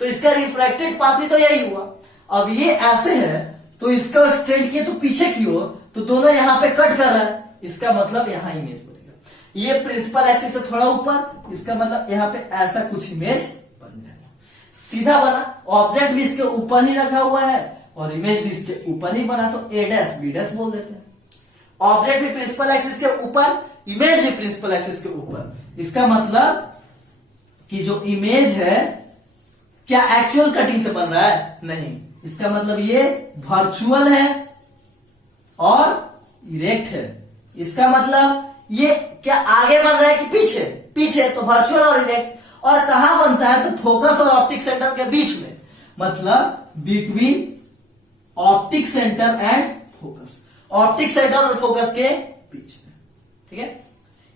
तो इसका रिफ्रैक्टेड पाथ भी तो यही हुआ। अब ये ऐसे है तो इसको एक्सटेंड किए तो पीछे की ओर, तो दोनों यहां पे कट कर रहा है, इसका मतलब यहां इमेज बनेगा। ये प्रिंसिपल एक्सिस से थोड़ा ऊपर, इसका मतलब यहां पे ऐसा कुछ इमेज बन जाएगा, सीधा बना, ऑब्जेक्ट भी इसके ऊपर ही रखा हुआ है और इमेज भी इसके ऊपर ही बना, तो A डैश B डैश बोल देते हैं। ऑब्जेक्ट भी प्रिंसिपल एक्सिस के ऊपर, इमेज भी प्रिंसिपल एक्सिस के ऊपर, इसका मतलब कि जो इमेज है क्या एक्चुअल कटिंग से बन रहा है, नहीं, इसका मतलब ये वर्चुअल है और इरेक्ट है। इसका मतलब ये क्या आगे बन रहा है कि पीछे, पीछे, तो वर्चुअल और इरेक्ट, और कहां बनता है, तो फोकस और ऑप्टिक सेंटर के बीच में, मतलब between optic centre and focus, optic centre और फोकस के बीच में। ठीक है,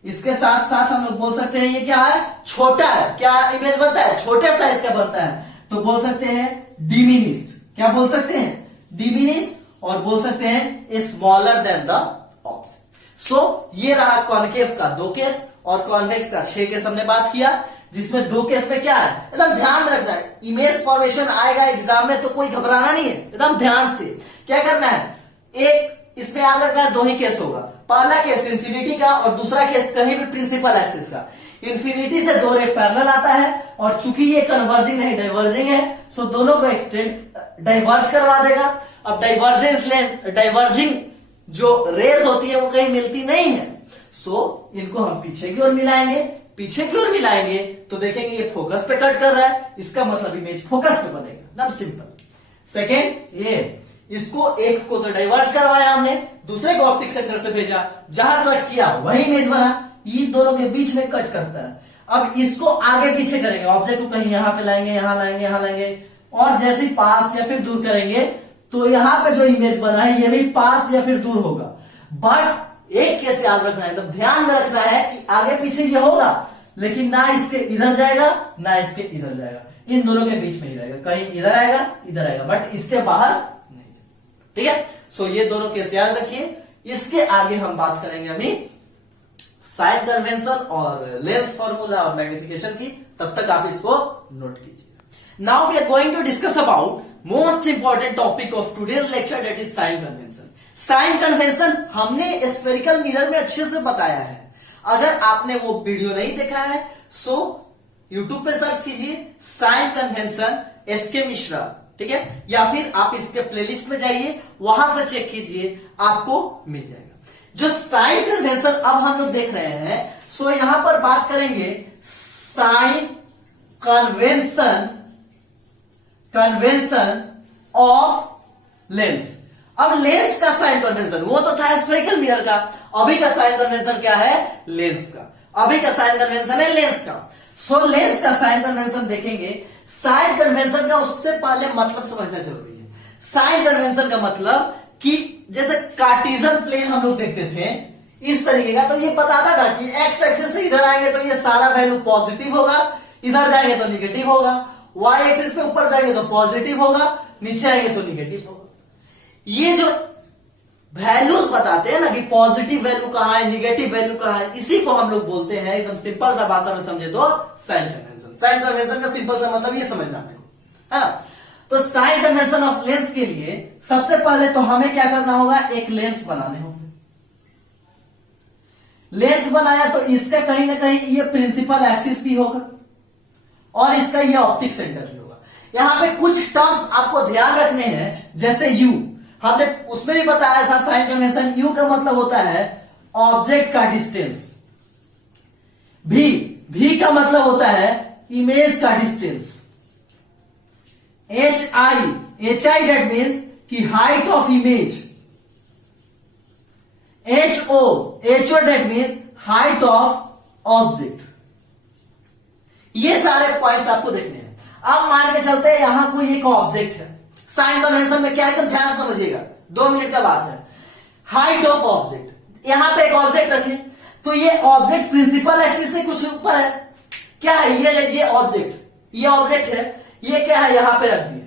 इसके साथ साथ हम लोग बोल सकते हैं ये क्या है, छोटा है, क्या इमेज बनता है, छोटे साइज का बनता है, तो बोल सकते हैं डिमिनिश्ड, क्या बोल सकते हैं, डिमिनिश्ड, और बोल सकते हैं स्मॉलर देन द ऑब्जेक्ट। सो ये रहा कॉनकेव का 2 केस और कॉन्वेक्स का 6 केस हमने बात किया, जिसमें 2 केस में क्या है, एकदम ध्यान में रखना है, इमेज फॉर्मेशन आएगा एग्जाम में तो कोई घबराना नहीं है, एकदम ध्यान से क्या करना है। एक इसमें याद रखना है 2 ही केस होगा, पहला केस इंफिनिटी का और दूसरा केस कहीं भी प्रिंसिपल एक्सिस का। इंफिनिटी से 2 रे पैरेलल आता है और चूंकि ये कन्वर्जिंग नहीं डाइवर्जिंग है, सो दोनों को एक्सटेंड डाइवर्ज करवा देगा। अब डाइवर्जिंग जो रेज होती है वो कहीं मिलती नहीं है, सो इनको हम पीछे की ओर मिलाएंगे, पीछे की ओर मिलाएंगे तो देखेंगे ये फोकस पे कट कर रहा है, इसका मतलब इमेज फोकस पे बनेगा, एकदम सिंपल। सेकेंड, ये इसको एक को तो डाइवर्स करवाया हमने, दूसरे को ऑप्टिक सेंटर से भेजा, जहां कट किया वही इमेज बना, इन दोनों के बीच में कट करता है। अब इसको आगे पीछे करेंगे, ऑब्जेक्ट को कहीं यहां पे लाएंगे, यहां लाएंगे, यहां लाएंगे, और जैसे ही पास या फिर दूर करेंगे तो यहां पे जो इमेज बना है ये भी पास या फिर दूर होगा। बट एक केस याद रखना है, एकदम ध्यान में रखना है कि आगे पीछे ये होगा, लेकिन ना इसके इधर जाएगा ना इसके इधर जाएगा, इन दोनों के बीच में ही रहेगा, कहीं इधर आएगा इधर आएगा, बट इससे बाहर नहीं जाएगा। ठीक है, सो ये दोनों केस याद रखिए। इसके आगे हम बात करेंगे अभी साइन कन्वेंशन और लेंस फॉर्मूला और मैग्निफिकेशन की, तब तक आप इसको नोट कीजिए। Now we are going to discuss about most important topic of today's lecture, that is sign convention. Sign convention हमने स्फेरिकल मिरर में अच्छे से बताया है, अगर आपने वो वीडियो नहीं देखा है सो यूट्यूब पे सर्च कीजिए साइन कन्वेंशन एसके मिश्रा, ठीक है, या फिर आप इसके प्लेलिस्ट में जाइए, वहां से चेक कीजिए, आपको मिल जाएगा। जो साइन कन्वेंशन अब हम लोग देख रहे हैं, सो यहां पर बात करेंगे साइन कन्वेंशन ऑफ लेंस। अब लेंस का साइन कन्वेंशन, वो तो था स्फेरिकल मिरर का, अभी का साइन कन्वेंशन क्या है? लेंस का। अभी का साइन कन्वेंशन है लेंस का। सो लेंस का साइन कन्वेंशन देखेंगे। साइन कन्वेंशन का उससे पहले मतलब समझना जरूरी है। साइन कन्वेंशन का मतलब कि जैसे कार्टेशियन प्लेन हम लोग देखते थे इस तरीके का, तो ये बताता था कि एक्स एक्सिस से इधर आएंगे तो ये सारा वैल्यू पॉजिटिव होगा, इधर जाएंगे तो निगेटिव होगा, वाई एक्सिस पे ऊपर जाएंगे तो पॉजिटिव होगा, नीचे आएंगे तो निगेटिव होगा। ये जो वैल्यूज बताते हैं ना कि पॉजिटिव वैल्यू कहां है, निगेटिव वैल्यू कहां है, इसी को हम लोग बोलते हैं, एकदम सिंपल सा भाषा में समझे तो साइन कन्वेंशन। साइन कन्वेंशन का सिंपल सा मतलब ये समझना है ना। तो साइन कन्वेंशन ऑफ लेंस के लिए सबसे पहले तो हमें क्या करना होगा? एक लेंस बनाने होंगे। लेंस बनाया तो इसका कहीं ना कहीं ये प्रिंसिपल एक्सिस भी होगा और इसका ये ऑप्टिक सेंटर भी होगा। यहां पे कुछ टर्म्स आपको ध्यान रखने हैं, जैसे यू, हमने उसमें भी बताया था साइन कन्वेंशन। यू का मतलब होता है ऑब्जेक्ट का डिस्टेंस। भी का मतलब होता है इमेज का distance. H I that means कि height of image. H O that means height of object. ये सारे पॉइंट्स आपको देखने हैं। अब मान के चलते हैं यहां कोई एक ऑब्जेक्ट है। साइन कन्वेंशन में क्या है, एकदम ध्यान समझिएगा, 2 मिनट का बात है। हाइट ऑफ ऑब्जेक्ट, यहां पे एक ऑब्जेक्ट रखें तो ये ऑब्जेक्ट प्रिंसिपल एक्सिस से कुछ ऊपर है। क्या है? ये लीजिए ऑब्जेक्ट, ये ऑब्जेक्ट है, ये क्या है? यहां पे रख दिया।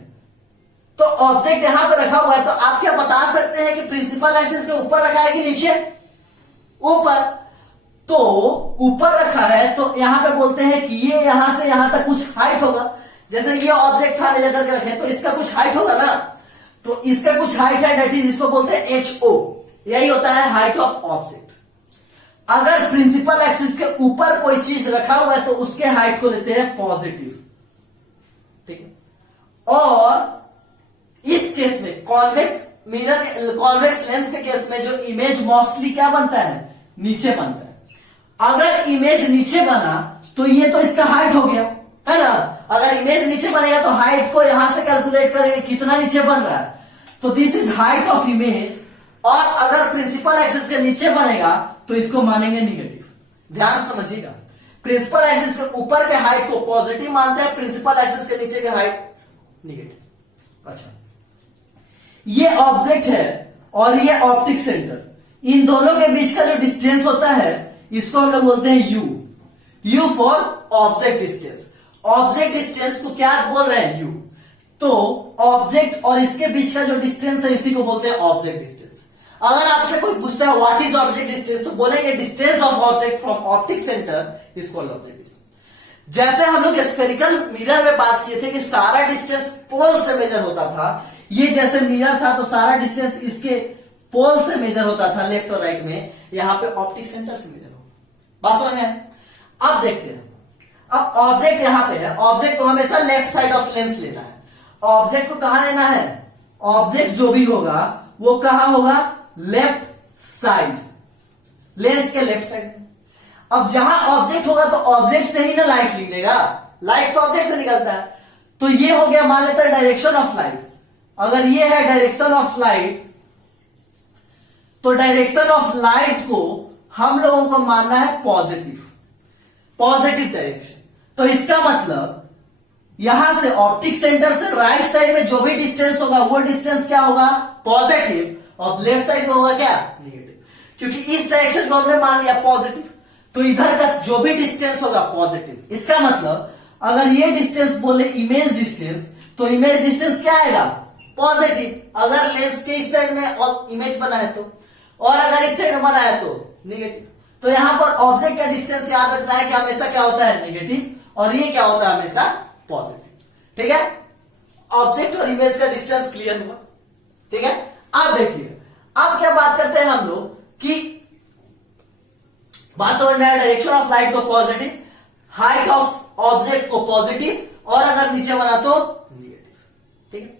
तो ऑब्जेक्ट यहां पे रखा हुआ है, तो आप क्या बता सकते हैं कि प्रिंसिपल एक्सिस के ऊपर रखा है कि नीचे? ऊपर। तो ऊपर रखा है तो यहां पे बोलते हैं कि ये यहां से यहां तक कुछ हाइट होगा। जैसे ये ऑब्जेक्ट था, ले जाकर के रखे तो इसका कुछ हाइट होगा ना, तो इसका कुछ हाइट है, दैट इज इसको बोलते हैं एच ओ। यही होता है हाइट ऑफ ऑब्जेक्ट। अगर प्रिंसिपल एक्सिस के ऊपर कोई चीज रखा हुआ है तो उसके हाइट को लेते हैं पॉजिटिव, ठीक है। और इस केस में कॉन्वेक्स लेंस के केस में जो इमेज मोस्टली क्या बनता है? नीचे बनता है। अगर इमेज नीचे बना तो ये तो इसका हाइट हो गया, है ना। अगर इमेज नीचे बनेगा तो हाइट को यहां से कैलकुलेट करेंगे कितना नीचे बन रहा है, तो this is height of image. और अगर प्रिंसिपल एक्सिस के नीचे बनेगा तो इसको मानेंगे निगेटिव। ध्यान समझिएगा, प्रिंसिपल एक्सिस के ऊपर के हाइट को पॉजिटिव मानते हैं, प्रिंसिपल एक्सिस के नीचे के हाइट निगेटिव। अच्छा, ये ऑब्जेक्ट है और ये ऑप्टिक सेंटर, इन दोनों के बीच का जो डिस्टेंस होता है इसको हम लोग बोलते हैं you for object distance. Object distance को क्या बोल रहे हैं? यू। तो ऑब्जेक्ट और इसके बीच का जो डिस्टेंस है इसी को बोलते हैं ऑब्जेक्ट डिस्टेंस। अगर आपसे कोई पूछता है व्हाट इज ऑब्जेक्ट डिस्टेंस, तो बोलेंगे distance of object from optic centre is called object distance. जैसे हम लोग स्फेरिकल मिरर में बात किए थे कि सारा डिस्टेंस पोल से मेजर होता था, ये जैसे मिरर था तो सारा डिस्टेंस इसके पोल से मेजर होता था, लेफ्ट और राइट में। यहां पे ऑप्टिक सेंटर से मेजर होगा। बात समझ में? अब देखते हैं, अब ऑब्जेक्ट यहां पे है, ऑब्जेक्ट को हमेशा लेफ्ट साइड ऑफ लेंस लेना है। ऑब्जेक्ट को कहां लेना है? ऑब्जेक्ट जो भी होगा वो कहां होगा? लेफ्ट साइड, लेंस के लेफ्ट साइड में। अब जहां ऑब्जेक्ट होगा तो ऑब्जेक्ट से ही ना लाइट निकलेगा, लाइट तो ऑब्जेक्ट से निकलता है। तो ये हो गया, मान लेते हैं डायरेक्शन ऑफ लाइट। अगर ये है डायरेक्शन ऑफ लाइट, तो डायरेक्शन ऑफ लाइट को हम लोगों को मानना है पॉजिटिव, पॉजिटिव डायरेक्शन। तो इसका मतलब यहां से ऑप्टिक सेंटर से राइट साइड में जो भी डिस्टेंस होगा वो डिस्टेंस क्या होगा? पॉजिटिव। और लेफ्ट साइड में होगा क्या? नेगेटिव। क्योंकि इस डायरेक्शन को हमने मान लिया पॉजिटिव, तो इधर का जो भी डिस्टेंस होगा पॉजिटिव। इसका मतलब अगर ये डिस्टेंस बोले इमेज डिस्टेंस, तो इमेज डिस्टेंस क्या आएगा? पॉजिटिव। अगर लेंस के इस साइड में इमेज बना है तो, और अगर इस साइड में बना है तो नेगेटिव। तो यहां पर ऑब्जेक्ट का डिस्टेंस याद रखना है कि हमेशा क्या होता है? नेगेटिव, और ये क्या होता है? हमेशा पॉजिटिव। ठीक है, ऑब्जेक्ट और इमेज का डिस्टेंस क्लियर हुआ। ठीक है, अब देखिए, अब क्या बात करते हैं हम लोग कि बात समझ में आया, डायरेक्शन ऑफ लाइट को पॉजिटिव, हाइट ऑफ ऑब्जेक्ट को पॉजिटिव, और अगर नीचे बना तो नेगेटिव। ठीक है,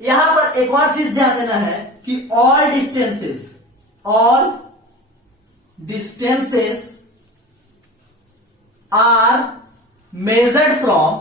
यहां पर एक और चीज ध्यान देना है कि all distances are measured from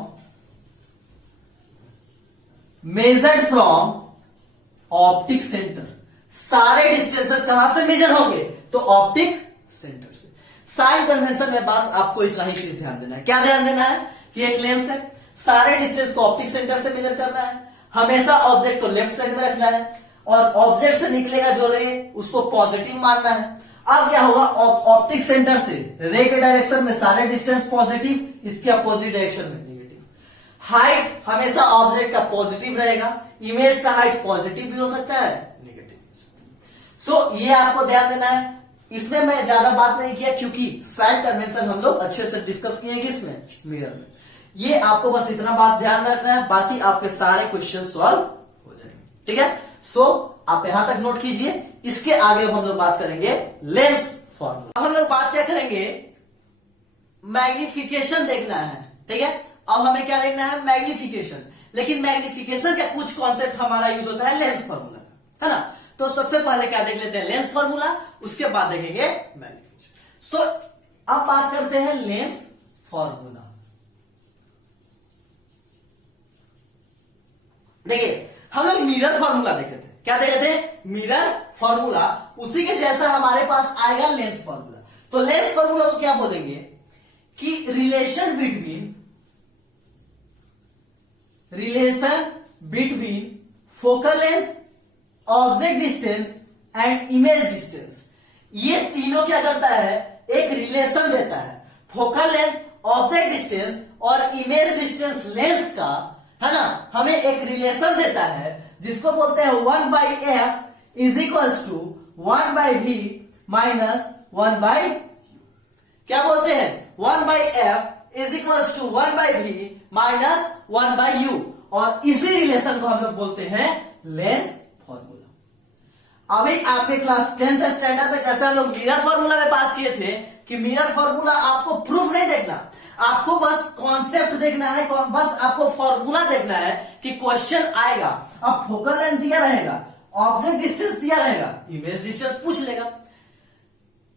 optic centre. सारे डिस्टेंसेस कहां से मेजर होंगे? तो ऑप्टिक सेंटर से। साइन कन्वेंशन में बस आपको इतना ही चीज ध्यान देना है। क्या ध्यान देना है? कि एक लेंस है, सारे डिस्टेंस को ऑप्टिक सेंटर से मेजर करना है, हमेशा ऑब्जेक्ट को लेफ्ट साइड में रखना है, और ऑब्जेक्ट से निकलेगा जो रे उसको पॉजिटिव मानना है। अब क्या होगा? ऑप्टिक सेंटर से रे के डायरेक्शन में सारे डिस्टेंस पॉजिटिव, इसके अपोजिट डायरेक्शन में नेगेटिव। हाइट हमेशा ऑब्जेक्ट का पॉजिटिव रहेगा, इमेज का हाइट पॉजिटिव भी हो सकता है, नेगेटिव भी हो सकता है। ये आपको ध्यान देना है। इसमें मैं ज्यादा बात नहीं किया क्योंकि साइन कन्वेंशन हम लोग अच्छे से डिस्कस किए हैं किसमें? मिरर में। ये आपको बस इतना बात ध्यान रखना है, बाकी आपके सारे क्वेश्चन सॉल्व हो जाएंगे। ठीक है? आप यहां तक नोट कीजिए। इसके आगे हम लोग बात करेंगे लेंस फॉर्मूला। अब हम लोग बात क्या करेंगे? मैग्निफिकेशन देखना है। ठीक है? अब हमें क्या देखना है? मैग्निफिकेशन। लेकिन मैग्निफिकेशन का कुछ कॉन्सेप्ट हमारा यूज होता है लेंस फॉर्मूला का, है ना? तो सबसे पहले क्या देख लेते हैं? लेंस फॉर्मूला, उसके बाद देखेंगे मैग्निफिकेशन। अब बात करते हैं लेंस फॉर्मूला। देखिए, हम लोग मिरर फॉर्मूला देखे थे। क्या देखे थे? Mirror formula. उसी के जैसा हमारे पास आएगा लेंस फॉर्मूला। तो लेंस फॉर्मूला को क्या बोलेंगे? कि relation between focal length, object distance and image distance. ये तीनों क्या करता है? एक रिलेशन देता है। फोकल लेंथ, ऑब्जेक्ट डिस्टेंस और इमेज डिस्टेंस लेंस का, है ना, हमें एक रिलेशन देता है जिसको बोलते हैं 1/f is equals to 1/v minus 1/u। क्या बोलते हैं? 1/f is equals to 1/v minus 1/u। और इसी रिलेशन को हम लोग बोलते हैं लेंस फॉर्मूला। अभी आपके क्लास 10th स्टैंडर्ड में जैसे हम लोग मिरर फॉर्मूला में बात किए थे कि मिरर फॉर्मूला आपको प्रूफ नहीं देखना, आपको बस कॉन्सेप्ट देखना है, बस आपको फॉर्मूला देखना है कि क्वेश्चन आएगा। अब फोकल लेंथ दिया रहेगा, ऑब्जेक्ट डिस्टेंस दिया रहेगा, इमेज डिस्टेंस पूछ लेगा।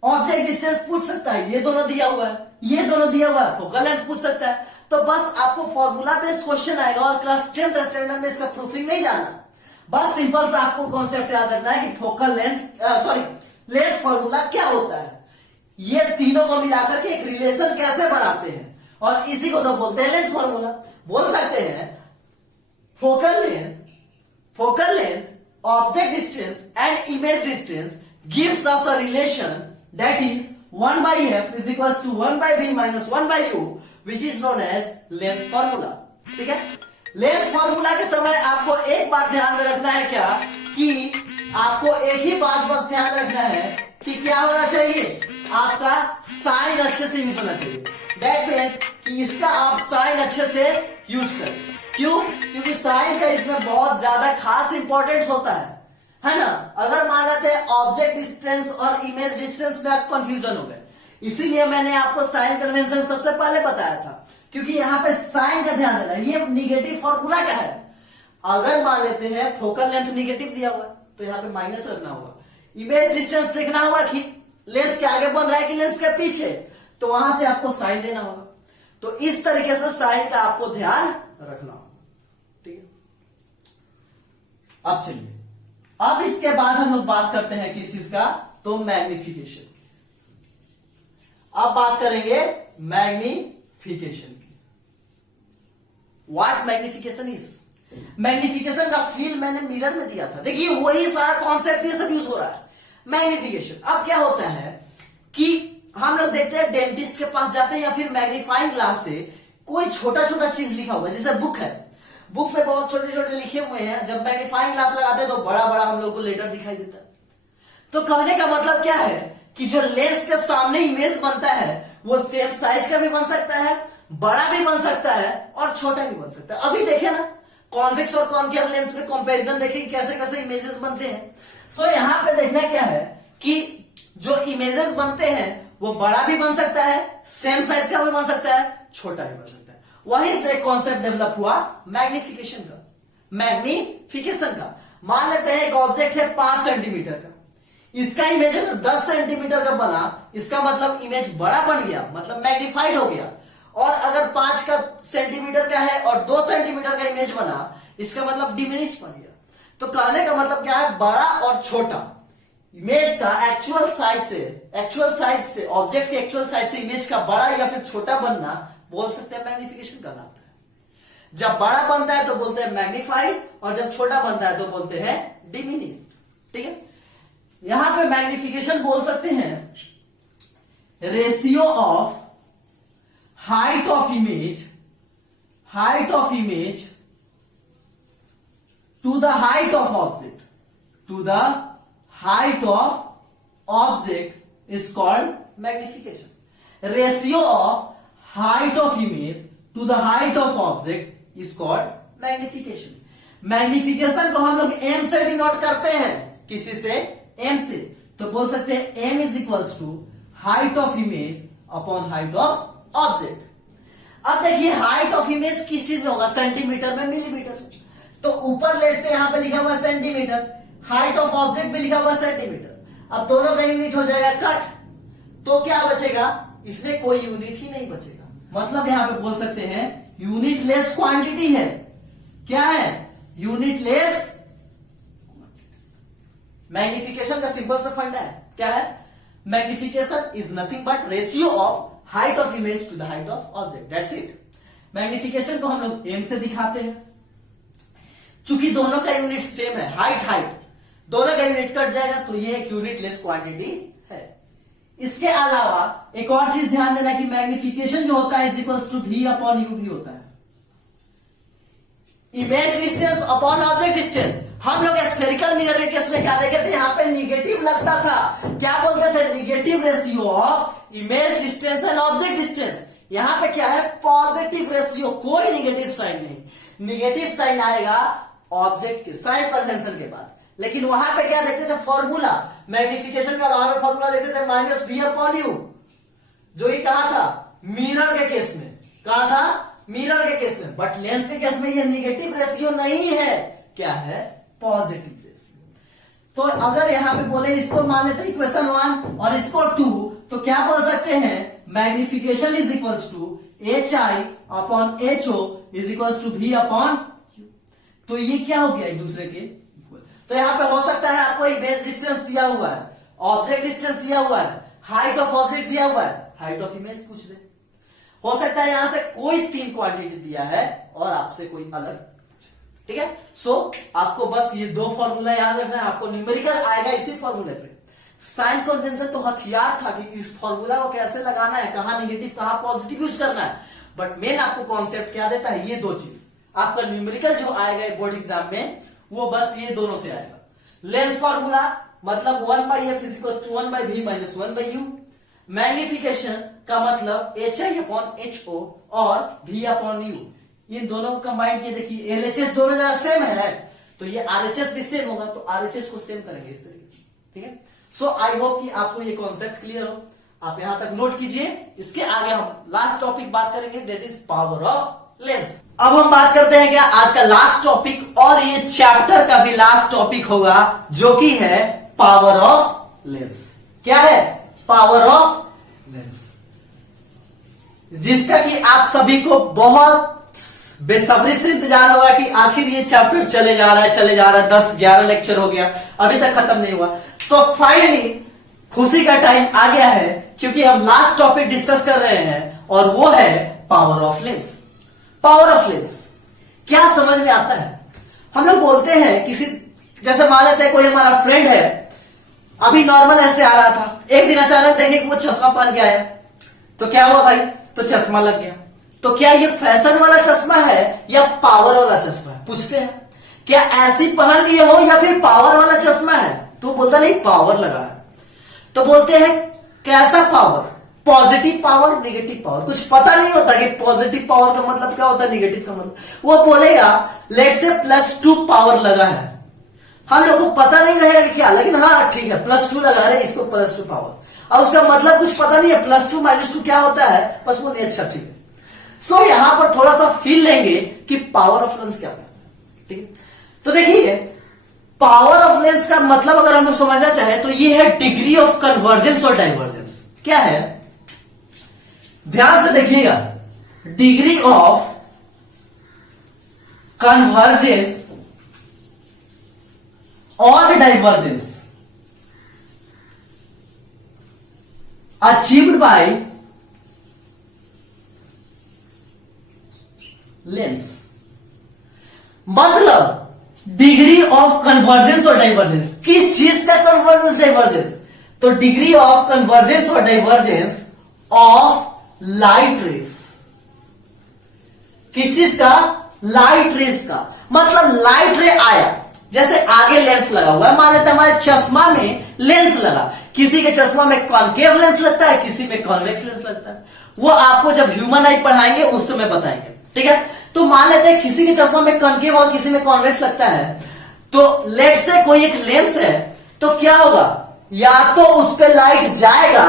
ऑब्जेक्ट डिस्टेंस पूछ सकता है, ये दोनों दिया हुआ है, ये दोनों दिया हुआ है, फोकल लेंथ पूछ सकता है। तो बस आपको फॉर्मूला बेस्ड क्वेश्चन आएगा और क्लास 10th स्टैंडर्ड में इसका प्रूफिंग नहीं जानना। बस सिंपल सा आपको कॉन्सेप्ट याद रखना है कि फोकल लेंथ लेंस फॉर्मूला क्या होता है, ये तीनों को मिलाकर के एक रिलेशन कैसे बनाते हैं, और इसी को तो बोलते हैं लेंस फॉर्मूला। बोल सकते हैं focal length, object distance and image distance gives us a relation that is 1/f is equals to 1/v minus 1/u which is known as lens formula. ठीक है? लेंस फॉर्मूला के समय आपको एक बात ध्यान में रखना है, क्या कि आपको एक ही बात बस ध्यान रखना है कि क्या होना चाहिए? आपका साइन अच्छे से यूज होना चाहिए। दैट मीन्स कि इसका आप साइन अच्छे से यूज करें। क्यों? क्योंकि साइन का इसमें बहुत ज्यादा खास इंपॉर्टेंस होता है ना? अगर मान लेते हैं ऑब्जेक्ट डिस्टेंस और इमेज डिस्टेंस में आप कंफ्यूजन हो गए, इसीलिए मैंने आपको साइन कन्वेंशन सबसे पहले बताया था, क्योंकि यहां पे साइन का ध्यान देना। ये निगेटिव फॉर्मूला क्या है? अगर मान लेते हैं फोकल लेंथ निगेटिव दिया हुआ तो यहां पे माइनस रखना होगा। इमेज डिस्टेंस देखना होगा कि लेंस के आगे बन रहा है कि लेंस के पीछे, तो वहां से आपको साइन देना होगा। तो इस तरीके से साइन का आपको ध्यान रखना होगा। ठीक है? अब चलिए, अब इसके बाद हम लोग बात करते हैं किस चीज का? तो मैग्निफिकेशन। अब बात करेंगे मैग्निफिकेशन की। What magnification is? मैग्निफिकेशन का फील मैंने मिरर में दिया था। देखिए, वही सारा कॉन्सेप्ट ये सब यूज हो रहा है। मैग्निफिकेशन अब क्या होता है कि हम लोग देखते हैं डेंटिस्ट के पास जाते हैं या फिर मैग्नीफाइंग ग्लास से कोई छोटा छोटा चीज लिखा हुआ है, जैसे बुक है, बुक पे बहुत छोटे छोटे लिखे हुए हैं, जब मैग्नीफाइंग ग्लास लगाते हैं तो बड़ा बड़ा हम लोग को लेटर दिखाई देता है। तो कहने का मतलब क्या है कि जो लेंस के सामने इमेज बनता है वो सेम साइज का भी बन सकता है, बड़ा भी बन सकता है और छोटा भी बन सकता है। अभी देखे ना, कॉन्वेक्स और कॉनकेव लेंस में कंपैरिजन देखिए कैसे कैसे इमेजेस बनते हैं। सो यहां पे देखना क्या है कि जो इमेजेस बनते हैं वो बड़ा भी बन सकता है, सेम साइज का भी बन सकता है, छोटा भी बन सकता है। वहीं से कॉन्सेप्ट डेवलप हुआ मैग्निफिकेशन का। मैग्निफिकेशन का मान लेते हैं एक ऑब्जेक्ट है 5 सेंटीमीटर का, इसका इमेज अगर 10 सेंटीमीटर का बना, इसका मतलब इमेज बड़ा बन गया, मतलब मैग्नीफाइड हो गया। और अगर 5 का सेंटीमीटर का है और 2 सेंटीमीटर का इमेज बना, इसका मतलब डिमिनिश बन गया। तो कहने का मतलब क्या है, बड़ा और छोटा इमेज का एक्चुअल साइज से ऑब्जेक्ट के एक्चुअल साइज से इमेज का बड़ा या फिर छोटा बनना बोल सकते हैं मैग्निफिकेशन कहलाता है। जब बड़ा बनता है तो बोलते हैं मैग्नीफाइड, और जब छोटा बनता है तो बोलते हैं डिमिनिश। ठीक है, यहां पे मैग्निफिकेशन बोल सकते हैं ratio of height of image to the height of object is called magnification. Ratio of height of image to the height of object is called magnification. Magnification को हम लोग एम से डिनोट करते हैं, किसी से, एम से। तो बोल सकते हैं M is equals to height of image upon height of object. अब देखिए हाइट ऑफ इमेज किस चीज में होगा, सेंटीमीटर में, मिलीमीटर। तो ऊपर लेट से यहां पे लिखा हुआ सेंटीमीटर, हाइट ऑफ ऑब्जेक्ट भी लिखा हुआ सेंटीमीटर। अब दोनों का यूनिट हो जाएगा कट, तो क्या बचेगा, इसमें कोई यूनिट ही नहीं बचेगा। मतलब यहां पे बोल सकते हैं यूनिट लेस क्वांटिटी है। क्या है, यूनिट लेस। मैग्निफिकेशन का सिंपल सा फंडा है, क्या है, magnification is nothing but ratio of height of image to the height of object, that's it. Magnification को हम लोग एम से दिखाते हैं। चूंकि दोनों का यूनिट सेम है, हाइट, दोनों का यूनिट कट जाएगा, तो ये एक यूनिट लेस क्वांटिटी है। इसके अलावा एक और चीज ध्यान देना कि मैग्निफिकेशन जो होता है is equals to V upon U भी होता है। Image distance upon object distance. हम लोग स्फेरिकल मिरर के केस में क्या देखे थे, यहाँ पे निगेटिव लगता था। क्या बोलते थे, negative ratio of image distance and object distance. यहाँ पे क्या है, पॉजिटिव रेशियो, कोई निगेटिव साइन नहीं। निगेटिव साइन आएगा ऑब्जेक्ट के साइन कन्वेंशन के बाद। लेकिन वहां पे क्या देखते थे, फॉर्मूला, मैग्निफिकेशन का वहां पे फॉर्मूला देखते थे माइनस V अपॉन U, जो ये कहा था मिरर के केस में, कहा था मिरर के केस में। बट लेंस के केस में ये निगेटिव रेशियो नहीं है, क्या है, पॉजिटिव रेशियो। तो अगर यहां पे बोले इसको मान लेते इक्वेशन 1 और इसको 2, तो क्या बोल सकते हैं, magnification is equals to HI upon HO is equals to V upon U। तो ये क्या हो गया, एक दूसरे के इक्वल। तो यहां पे हो सकता है आपको इमेज डिस्टेंस दिया हुआ है, ऑब्जेक्ट डिस्टेंस दिया हुआ है, हाइट ऑफ ऑब्जेक्ट दिया हुआ है, हाइट ऑफ इमेज पूछ ले। हो सकता है यहां से कोई 3 क्वांटिटी दिया है और आपसे कोई अलग। ठीक है, सो आपको बस ये 2 फॉर्मूला याद रखना है। आपको न्यूमेरिकल आएगा इसी फॉर्मूले पे। साइन कन्वेंशन तो हथियार था कि इस फॉर्मूला को कैसे लगाना है, कहां निगेटिव कहां पॉजिटिव यूज करना है। बट मेन आपको कॉन्सेप्ट क्या देता है, ये 2 चीज। आपका न्यूमेरिकल जो आएगा बोर्ड एग्जाम में, वो बस ये दोनों से आएगा। लेंस फॉर्मूला मतलब 1/f is equal to 1/v minus 1/u। Magnification का मतलब HI अपॉन HO और V अपॉन U। इन दोनों को कंबाइन किए, देखिए LHS दोनों जगह सेम है, तो ये RHS भी सेम होगा, तो RHS को सेम करेंगे इस तरीके से। ठीक है, सो आई होप कि आपको ये कॉन्सेप्ट क्लियर हो। आप यहां तक नोट कीजिए। इसके आगे हम लास्ट टॉपिक बात करेंगे, that is power of lens. अब हम बात करते हैं क्या आज का लास्ट टॉपिक, और ये चैप्टर का भी लास्ट टॉपिक होगा, जो कि है पावर ऑफ लेंस। क्या है, पावर ऑफ लेंस, जिसका कि आप सभी को बहुत बेसब्री से इंतजार होगा कि आखिर ये चैप्टर चले जा रहा है। 10-11 लेक्चर हो गया, अभी तक खत्म नहीं हुआ। सो फाइनली खुशी का टाइम आ गया है, क्योंकि हम लास्ट टॉपिक डिस्कस कर रहे हैं, और वो है power of lens. Power of lens क्या समझ में आता है, हम लोग बोलते हैं किसी, जैसे मान लेते हैं कोई हमारा फ्रेंड है, अभी नॉर्मल ऐसे आ रहा था, एक दिन अचानक देखे कि वो चश्मा पहन के आया, तो क्या हुआ भाई, तो चश्मा लग गया। तो क्या ये फैशन वाला चश्मा है या पावर वाला चश्मा है, पूछते हैं। क्या ऐसी पहन लिए हो या फिर पावर वाला चश्मा है, तो बोलता नहीं पावर लगा है। तो बोलते हैं कैसा power, positive power, negative power. कुछ पता नहीं होता कि पॉजिटिव पावर का मतलब क्या होता है, नेगेटिव का मतलब। वो बोलेगा लेट से +2 पावर लगा है, हम लोग को पता नहीं रहेगा क्या, लेकिन हाँ ठीक है +2 लगा रहे, इसको +2 पावर, और उसका मतलब कुछ पता नहीं है, +2 -2 क्या होता है, बस वो नहीं, अच्छा ठीक है। सो यहां पर थोड़ा सा फील लेंगे कि पावर ऑफ लेंस क्या है। ठीक है, तो देखिए पावर ऑफ लेंस का मतलब अगर हम लोग समझना चाहे तो ये है डिग्री ऑफ कन्वर्जेंस और डाइवर्जेंस। क्या है, ध्यान से देखिएगा, डिग्री ऑफ कन्वर्जेंस और डाइवर्जेंस अचीव्ड बाय लेंस। मतलब डिग्री ऑफ कन्वर्जेंस और डाइवर्जेंस, किस चीज का कन्वर्जेंस डाइवर्जेंस, तो डिग्री ऑफ कन्वर्जेंस और डाइवर्जेंस ऑफ लाइट रेस। किस चीज का, लाइट रेस का। मतलब लाइट रे आया, जैसे आगे लेंस लगा हुआ है, मान लेते हैं हमारे चश्मा में लेंस लगा, किसी के चश्मा में कॉन्केव लेंस लगता है, किसी में कॉन्वेक्स लेंस लगता है। वो आपको जब ह्यूमन आई पढ़ाएंगे उस समय बताएंगे, ठीक है। तो मान लेते हैं किसी के चश्मा में कॉन्केव और किसी में कॉन्वेक्स लगता है, तो लेट से कोई एक लेंस है, तो क्या होगा, या तो उस पर लाइट जाएगा,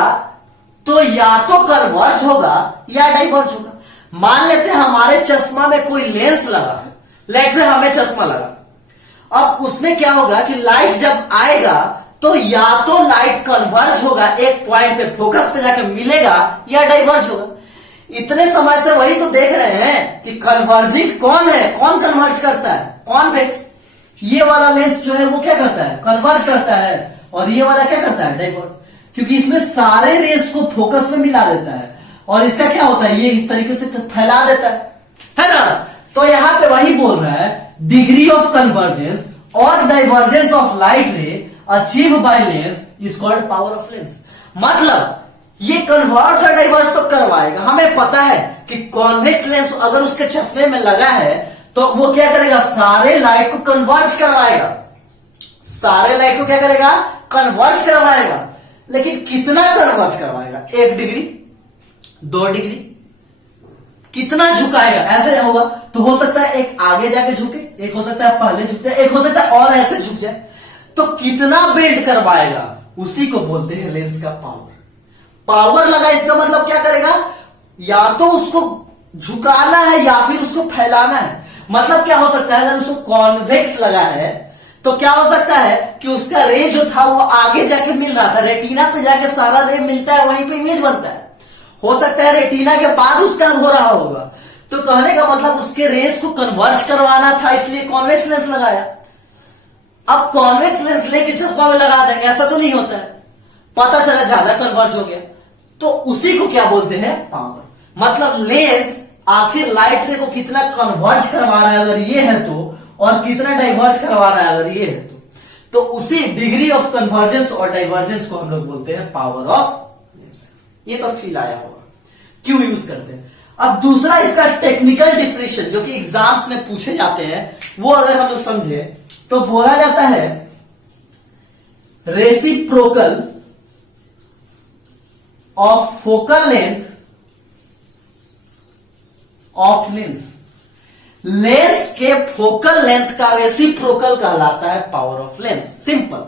तो या तो कन्वर्ज होगा या डाइवर्ज होगा। मान लेते हैं हमारे चश्मा में कोई लेंस लगा, लेट से हमें चश्मा लगा, अब उसमें क्या होगा कि लाइट जब आएगा तो या तो लाइट कन्वर्ज होगा, एक पॉइंट पे फोकस पे जाकर मिलेगा, या डाइवर्ज होगा। इतने समय से वही तो देख रहे हैं कि कन्वर्जिंग कौन है, कौन कन्वर्ज करता है, कॉन्वेक्स। ये वाला लेंस जो है वो क्या करता है, कन्वर्ज करता है, और ये वाला क्या करता है, डाइवर्ज, क्योंकि इसमें सारे रेस को फोकस में मिला देता है, और इसका क्या होता है, ये इस तरीके से फैला देता है ना। तो यहां पे वही बोल रहा है, डिग्री ऑफ कन्वर्जेंस और डाइवर्जेंस ऑफ लाइट रे achieve by lens is called power of lens. मतलब ये कन्वर्ट और डाइवर्स तो करवाएगा, हमें पता है कि कॉन्वेक्स लेंस अगर उसके चश्मे में लगा है तो वो क्या करेगा, सारे लाइट को कन्वर्ज करवाएगा, सारे लाइट को क्या करेगा, कन्वर्ज करवाएगा। लेकिन कितना कन्वर्ज करवाएगा, 1 डिग्री, 2 डिग्री, कितना झुकाएगा, ऐसे होगा तो हो सकता है एक आगे जाके झुके, एक हो सकता है पहले झुक जाए, एक हो सकता है और ऐसे झुक जाए। तो कितना बेंड करवाएगा, उसी को बोलते हैं लेंस का पावर। पावर लगा इसका मतलब क्या करेगा, या तो उसको झुकाना है या फिर उसको फैलाना है। मतलब क्या हो सकता है, अगर उसको कॉन्वेक्स लगा है तो क्या हो सकता है कि उसका रे जो था वो आगे जाके मिल रहा था, रेटिना पे जाके सारा रे मिलता है, वहीं पे इमेज बनता है। हो सकता है रेटिना के बाद उसका हो रहा होगा। तो कहने का मतलब उसके रेस को कन्वर्ज करवाना था, इसलिए कॉन्वेक्स लेंस लगाया। अब कॉन्वेक्स लेंस लेके चश्मा में लगा देंगे, ऐसा तो नहीं होता है, पता चला ज्यादा कन्वर्ज हो गया, तो उसी को क्या बोलते हैं, पावर। मतलब लेंस आखिर लाइट रे को कितना कन्वर्ज करवा रहा है अगर ये है तो, और कितना डाइवर्ज करवा रहा है अगर ये है तो उसी डिग्री ऑफ कन्वर्जेंस और डाइवर्जेंस को हम लोग बोलते हैं पावर ऑफ लेंस। ये तो फील आया होगा क्यों यूज करते हैं। अब दूसरा इसका टेक्निकल डिफिनेशन जो कि एग्जाम्स में पूछे जाते हैं, वो अगर हम लोग समझे तो बोला जाता है reciprocal of focal length of lens. Lens के फोकल लेंथ का रेसिप्रोकल कहलाता है power of lens. Simple,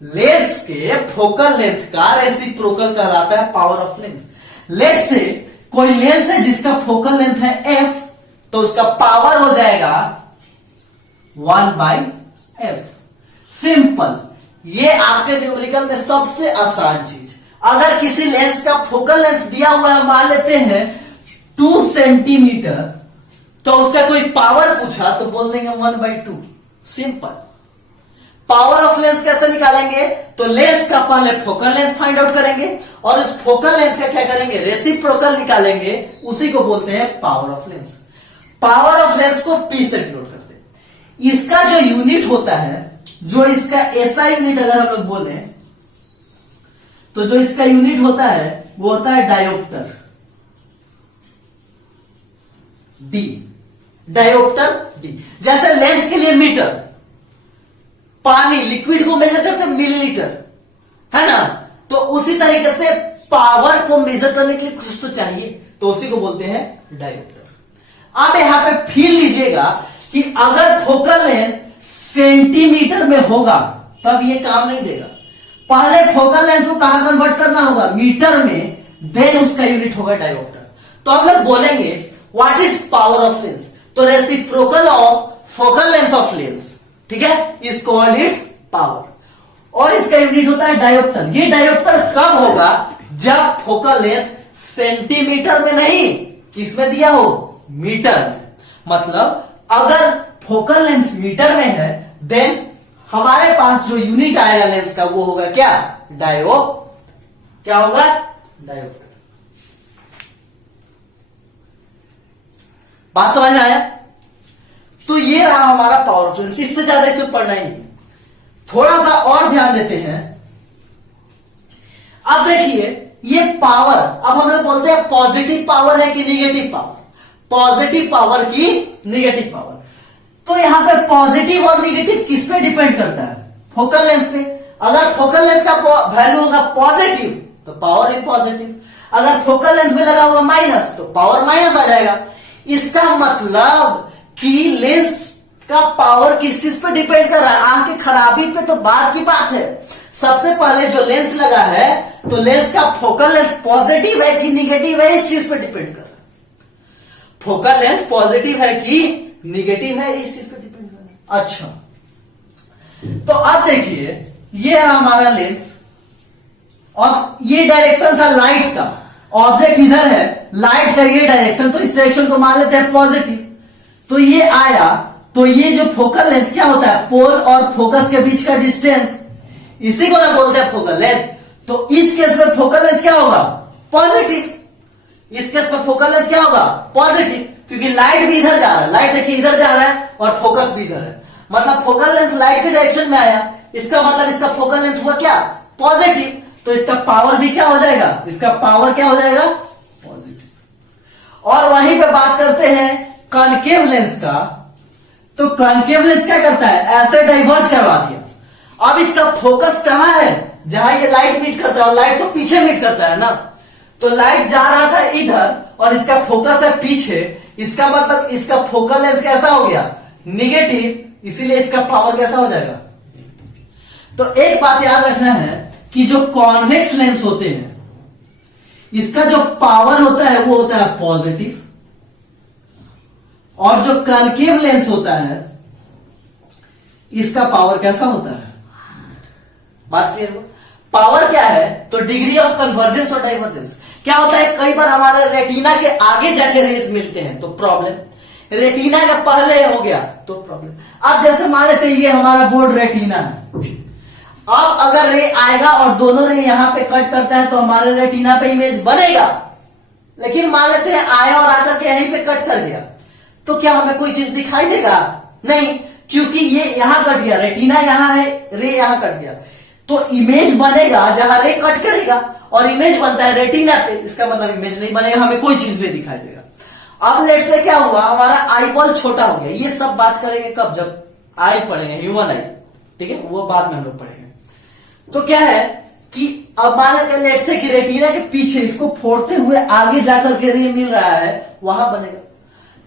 lens के फोकल लेंथ का रेसिप्रोकल कहलाता है पावर ऑफ लेंस। लेट से कोई लेंस है जिसका फोकल लेंथ है f, तो उसका पावर हो जाएगा 1/f। सिंपल, ये आपके न्यूमेरिकल में सबसे आसान चीज। अगर किसी लेंस का फोकल लेंथ दिया हुआ है, मान लेते हैं 2 सेंटीमीटर, तो उसका कोई पावर पूछा तो बोल देंगे 1/2। सिंपल। पावर ऑफ लेंस कैसे निकालेंगे, तो लेंस का पहले फोकल लेंथ फाइंड आउट करेंगे और उस फोकल लेंथ का क्या करेंगे, रेसिप्रोकल निकालेंगे, उसी को बोलते हैं power of lens. Power of lens को P से डिनोट करते हैं। इसका जो यूनिट होता है, जो इसका ऐसा यूनिट अगर हम लोग बोले तो जो इसका यूनिट होता है वो होता है डायोप्टर, D। Dioptre D। जैसे लेंथ के लिए मीटर, पानी लिक्विड को मेजर करते हैं मिलीलीटर, है ना, तो उसी तरीके से पावर को मेजर करने के लिए कुछ तो चाहिए, तो उसी को बोलते हैं डायोप्टर। अब यहां पे फील लीजिएगा कि अगर फोकल लेंथ सेंटीमीटर में होगा तब ये काम नहीं देगा। पहले फोकल लेंथ को कहां कन्वर्ट करना होगा, मीटर में, देन उसका यूनिट होगा डायोप्टर। तो अब लोग बोलेंगे what is power of lens, तो reciprocal of focal length of lens, ठीक है, इज कॉल्ड इट्स पावर। और इसका यूनिट होता है डायोप्टर। ये डायोप्टर कब होगा? जब फोकल लेंथ सेंटीमीटर में नहीं, किसमें दिया हो? मीटर में। मतलब अगर फोकल लेंथ मीटर में है देन हमारे पास जो यूनिट आएगा लेंस का वो होगा क्या? क्या होगा? डायोप्टर। बात समझ में आया? तो ये रहा हमारा पावर ऑफ लेंस। इससे ज्यादा इसमें पढ़ना ही नहीं। थोड़ा सा और ध्यान देते हैं। अब देखिए ये पावर, अब हम लोग बोलते हैं पॉजिटिव पावर है कि निगेटिव पावर? पॉजिटिव पावर की निगेटिव पावर। तो यहां पे पॉजिटिव और निगेटिव किस पे डिपेंड करता है? फोकल लेंथ पे। अगर फोकल लेंथ का वैल्यू होगा पॉजिटिव तो पावर भी पॉजिटिव। अगर फोकल लेंथ में लगा हुआ माइनस तो पावर माइनस आ जाएगा। इसका मतलब कि लेंस का पावर किस चीज पे डिपेंड कर रहा है? आंख की खराबी पे तो बात की बात है। सबसे पहले जो लेंस लगा है तो लेंस का फोकल लेंथ पॉजिटिव है कि निगेटिव है, इस चीज पे डिपेंड कर रहा है। फोकल लेंथ पॉजिटिव है कि निगेटिव है, इस चीज पे डिपेंड कर रहा है। अच्छा, तो अब देखिए ये है हमारा लेंस और ये डायरेक्शन था लाइट का। ऑब्जेक्ट इधर है, लाइट का ये डायरेक्शन, तो इस डायरेक्शन को मान लेते हैं पॉजिटिव। तो ये आया, तो ये जो फोकल लेंथ क्या होता है? पोल और फोकस के बीच का डिस्टेंस, इसी को ना बोलते हैं फोकल लेंथ। तो इस केस में फोकल लेंथ क्या होगा? पॉजिटिव। इस केस में फोकल लेंथ क्या होगा? पॉजिटिव, क्योंकि लाइट भी इधर जा रहा है। लाइट देखिए इधर जा रहा है और फोकस भी इधर है। मतलब फोकल लेंथ लाइट के डायरेक्शन में आया, इसका मतलब इसका फोकल लेंथ हुआ क्या? पॉजिटिव। तो इसका पावर भी क्या हो जाएगा? इसका पावर क्या हो जाएगा? पॉजिटिव। और वहीं पे बात करते हैं कॉनकेव लेंस का। तो कॉनकेव लेंस क्या करता है? ऐसे डाइवर्ज करवा दिया। अब इसका फोकस कहां है? जहां ये लाइट मीट करता है, और लाइट तो पीछे मीट करता है ना। तो लाइट जा रहा था इधर और इसका फोकस है पीछे। इसका मतलब इसका फोकल लेंथ कैसा हो गया? निगेटिव। इसीलिए इसका पावर कैसा हो जाएगा? तो एक बात याद रखना है कि जो कॉन्वेक्स लेंस होते हैं इसका जो पावर होता है वो होता है पॉजिटिव, और जो कॉनकेव लेंस होता है इसका पावर कैसा होता है? बात क्लियर हो? पावर क्या है? तो डिग्री ऑफ कन्वर्जेंस और डाइवर्जेंस। क्या होता है? कई बार हमारे रेटिना के आगे जाके रेस मिलते हैं तो प्रॉब्लम, रेटिना के पहले हो गया तो प्रॉब्लम। अब जैसे मान लेते हैं ये हमारा बोर्ड रेटिना है। अब अगर रे आएगा और दोनों रे यहां पे कट करता है तो हमारे रेटिना पे इमेज बनेगा। लेकिन मान लेते हैं आया और आकर के यहीं पे कट कर गया, तो क्या हमें कोई चीज दिखाई देगा? नहीं, क्योंकि ये यहां कट गया, रेटिना यहां है, रे यहां कट गया। तो इमेज बनेगा जहां रे कट करेगा, और इमेज बनता है रेटिना पे। इसका मतलब इमेज नहीं बनेगा, हमें कोई चीज नहीं दिखाई देगा। अब लेट से क्या हुआ? हमारा आई बॉल छोटा हो गया। ये सब बात करेंगे कब? जब आई पढ़ेंगे, ह्यूमन आई, ठीक है, वो बाद में हम लोग पढ़ेंगे। तो क्या है कि अब मान लेते हैं लेट से कि रेटिना के पीछे इसको फोड़ते हुए आगे जाकर के रे मिल रहा है, वहां बनेगा।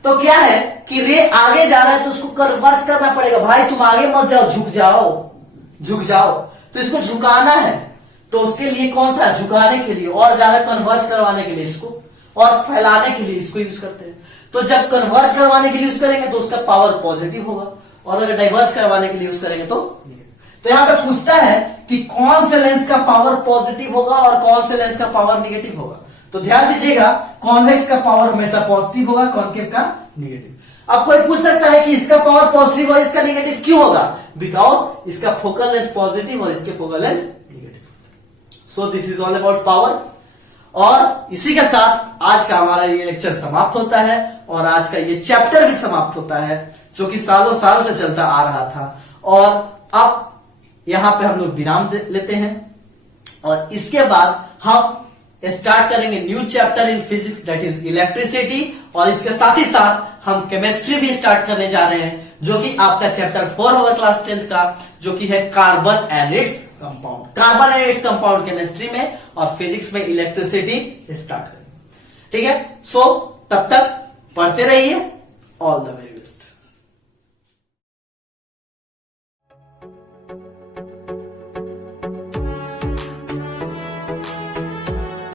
तो क्या है कि रे आगे जा रहा है तो उसको कन्वर्ज करना पड़ेगा। भाई तुम आगे मत जाओ, झुक जाओ। तो इसको झुकाना है, तो उसके लिए कौन सा? झुकाने के लिए और ज्यादा कन्वर्ज करवाने के लिए इसको, और फैलाने के लिए इसको यूज करते हैं। तो जब कन्वर्ज करवाने के लिए यूज करेंगे तो उसका पावर पॉजिटिव होगा, और अगर डाइवर्स करवाने के लिए यूज करेंगे तो नेगेटिव। तो यहां पे पूछता है कि कौन से लेंस का पावर पॉजिटिव होगा और कौन से लेंस का पावर निगेटिव होगा। तो ध्यान दीजिएगा, कॉन्वेक्स का पावर हमेशा पॉजिटिव होगा, कॉन्केव का निगेटिव। अब कोई पूछ सकता है कि इसका पावर पॉजिटिव और इसका निगेटिव क्यों होगा? बिकॉज इसका फोकल लेंथ पॉजिटिव और इसके focal length negative. So this is all about power. और इसी के साथ आज का हमारा ये लेक्चर समाप्त होता है, और आज का ये चैप्टर भी समाप्त होता है, जो कि सालों साल से चलता आ रहा था। और अब यहां पे हम लोग विराम लेते हैं, और इसके बाद हम स्टार्ट करेंगे new chapter in physics, that is electricity. और इसके साथ ही साथ हम केमिस्ट्री भी स्टार्ट करने जा रहे हैं, जो कि आपका चैप्टर 4 होगा क्लास 10th का, जो कि है carbon and its compound. Carbon and its compound chemistry में, और फिजिक्स में इलेक्ट्रिसिटी स्टार्ट करेंगे। ठीक है, सो तब तक पढ़ते रहिए। All the very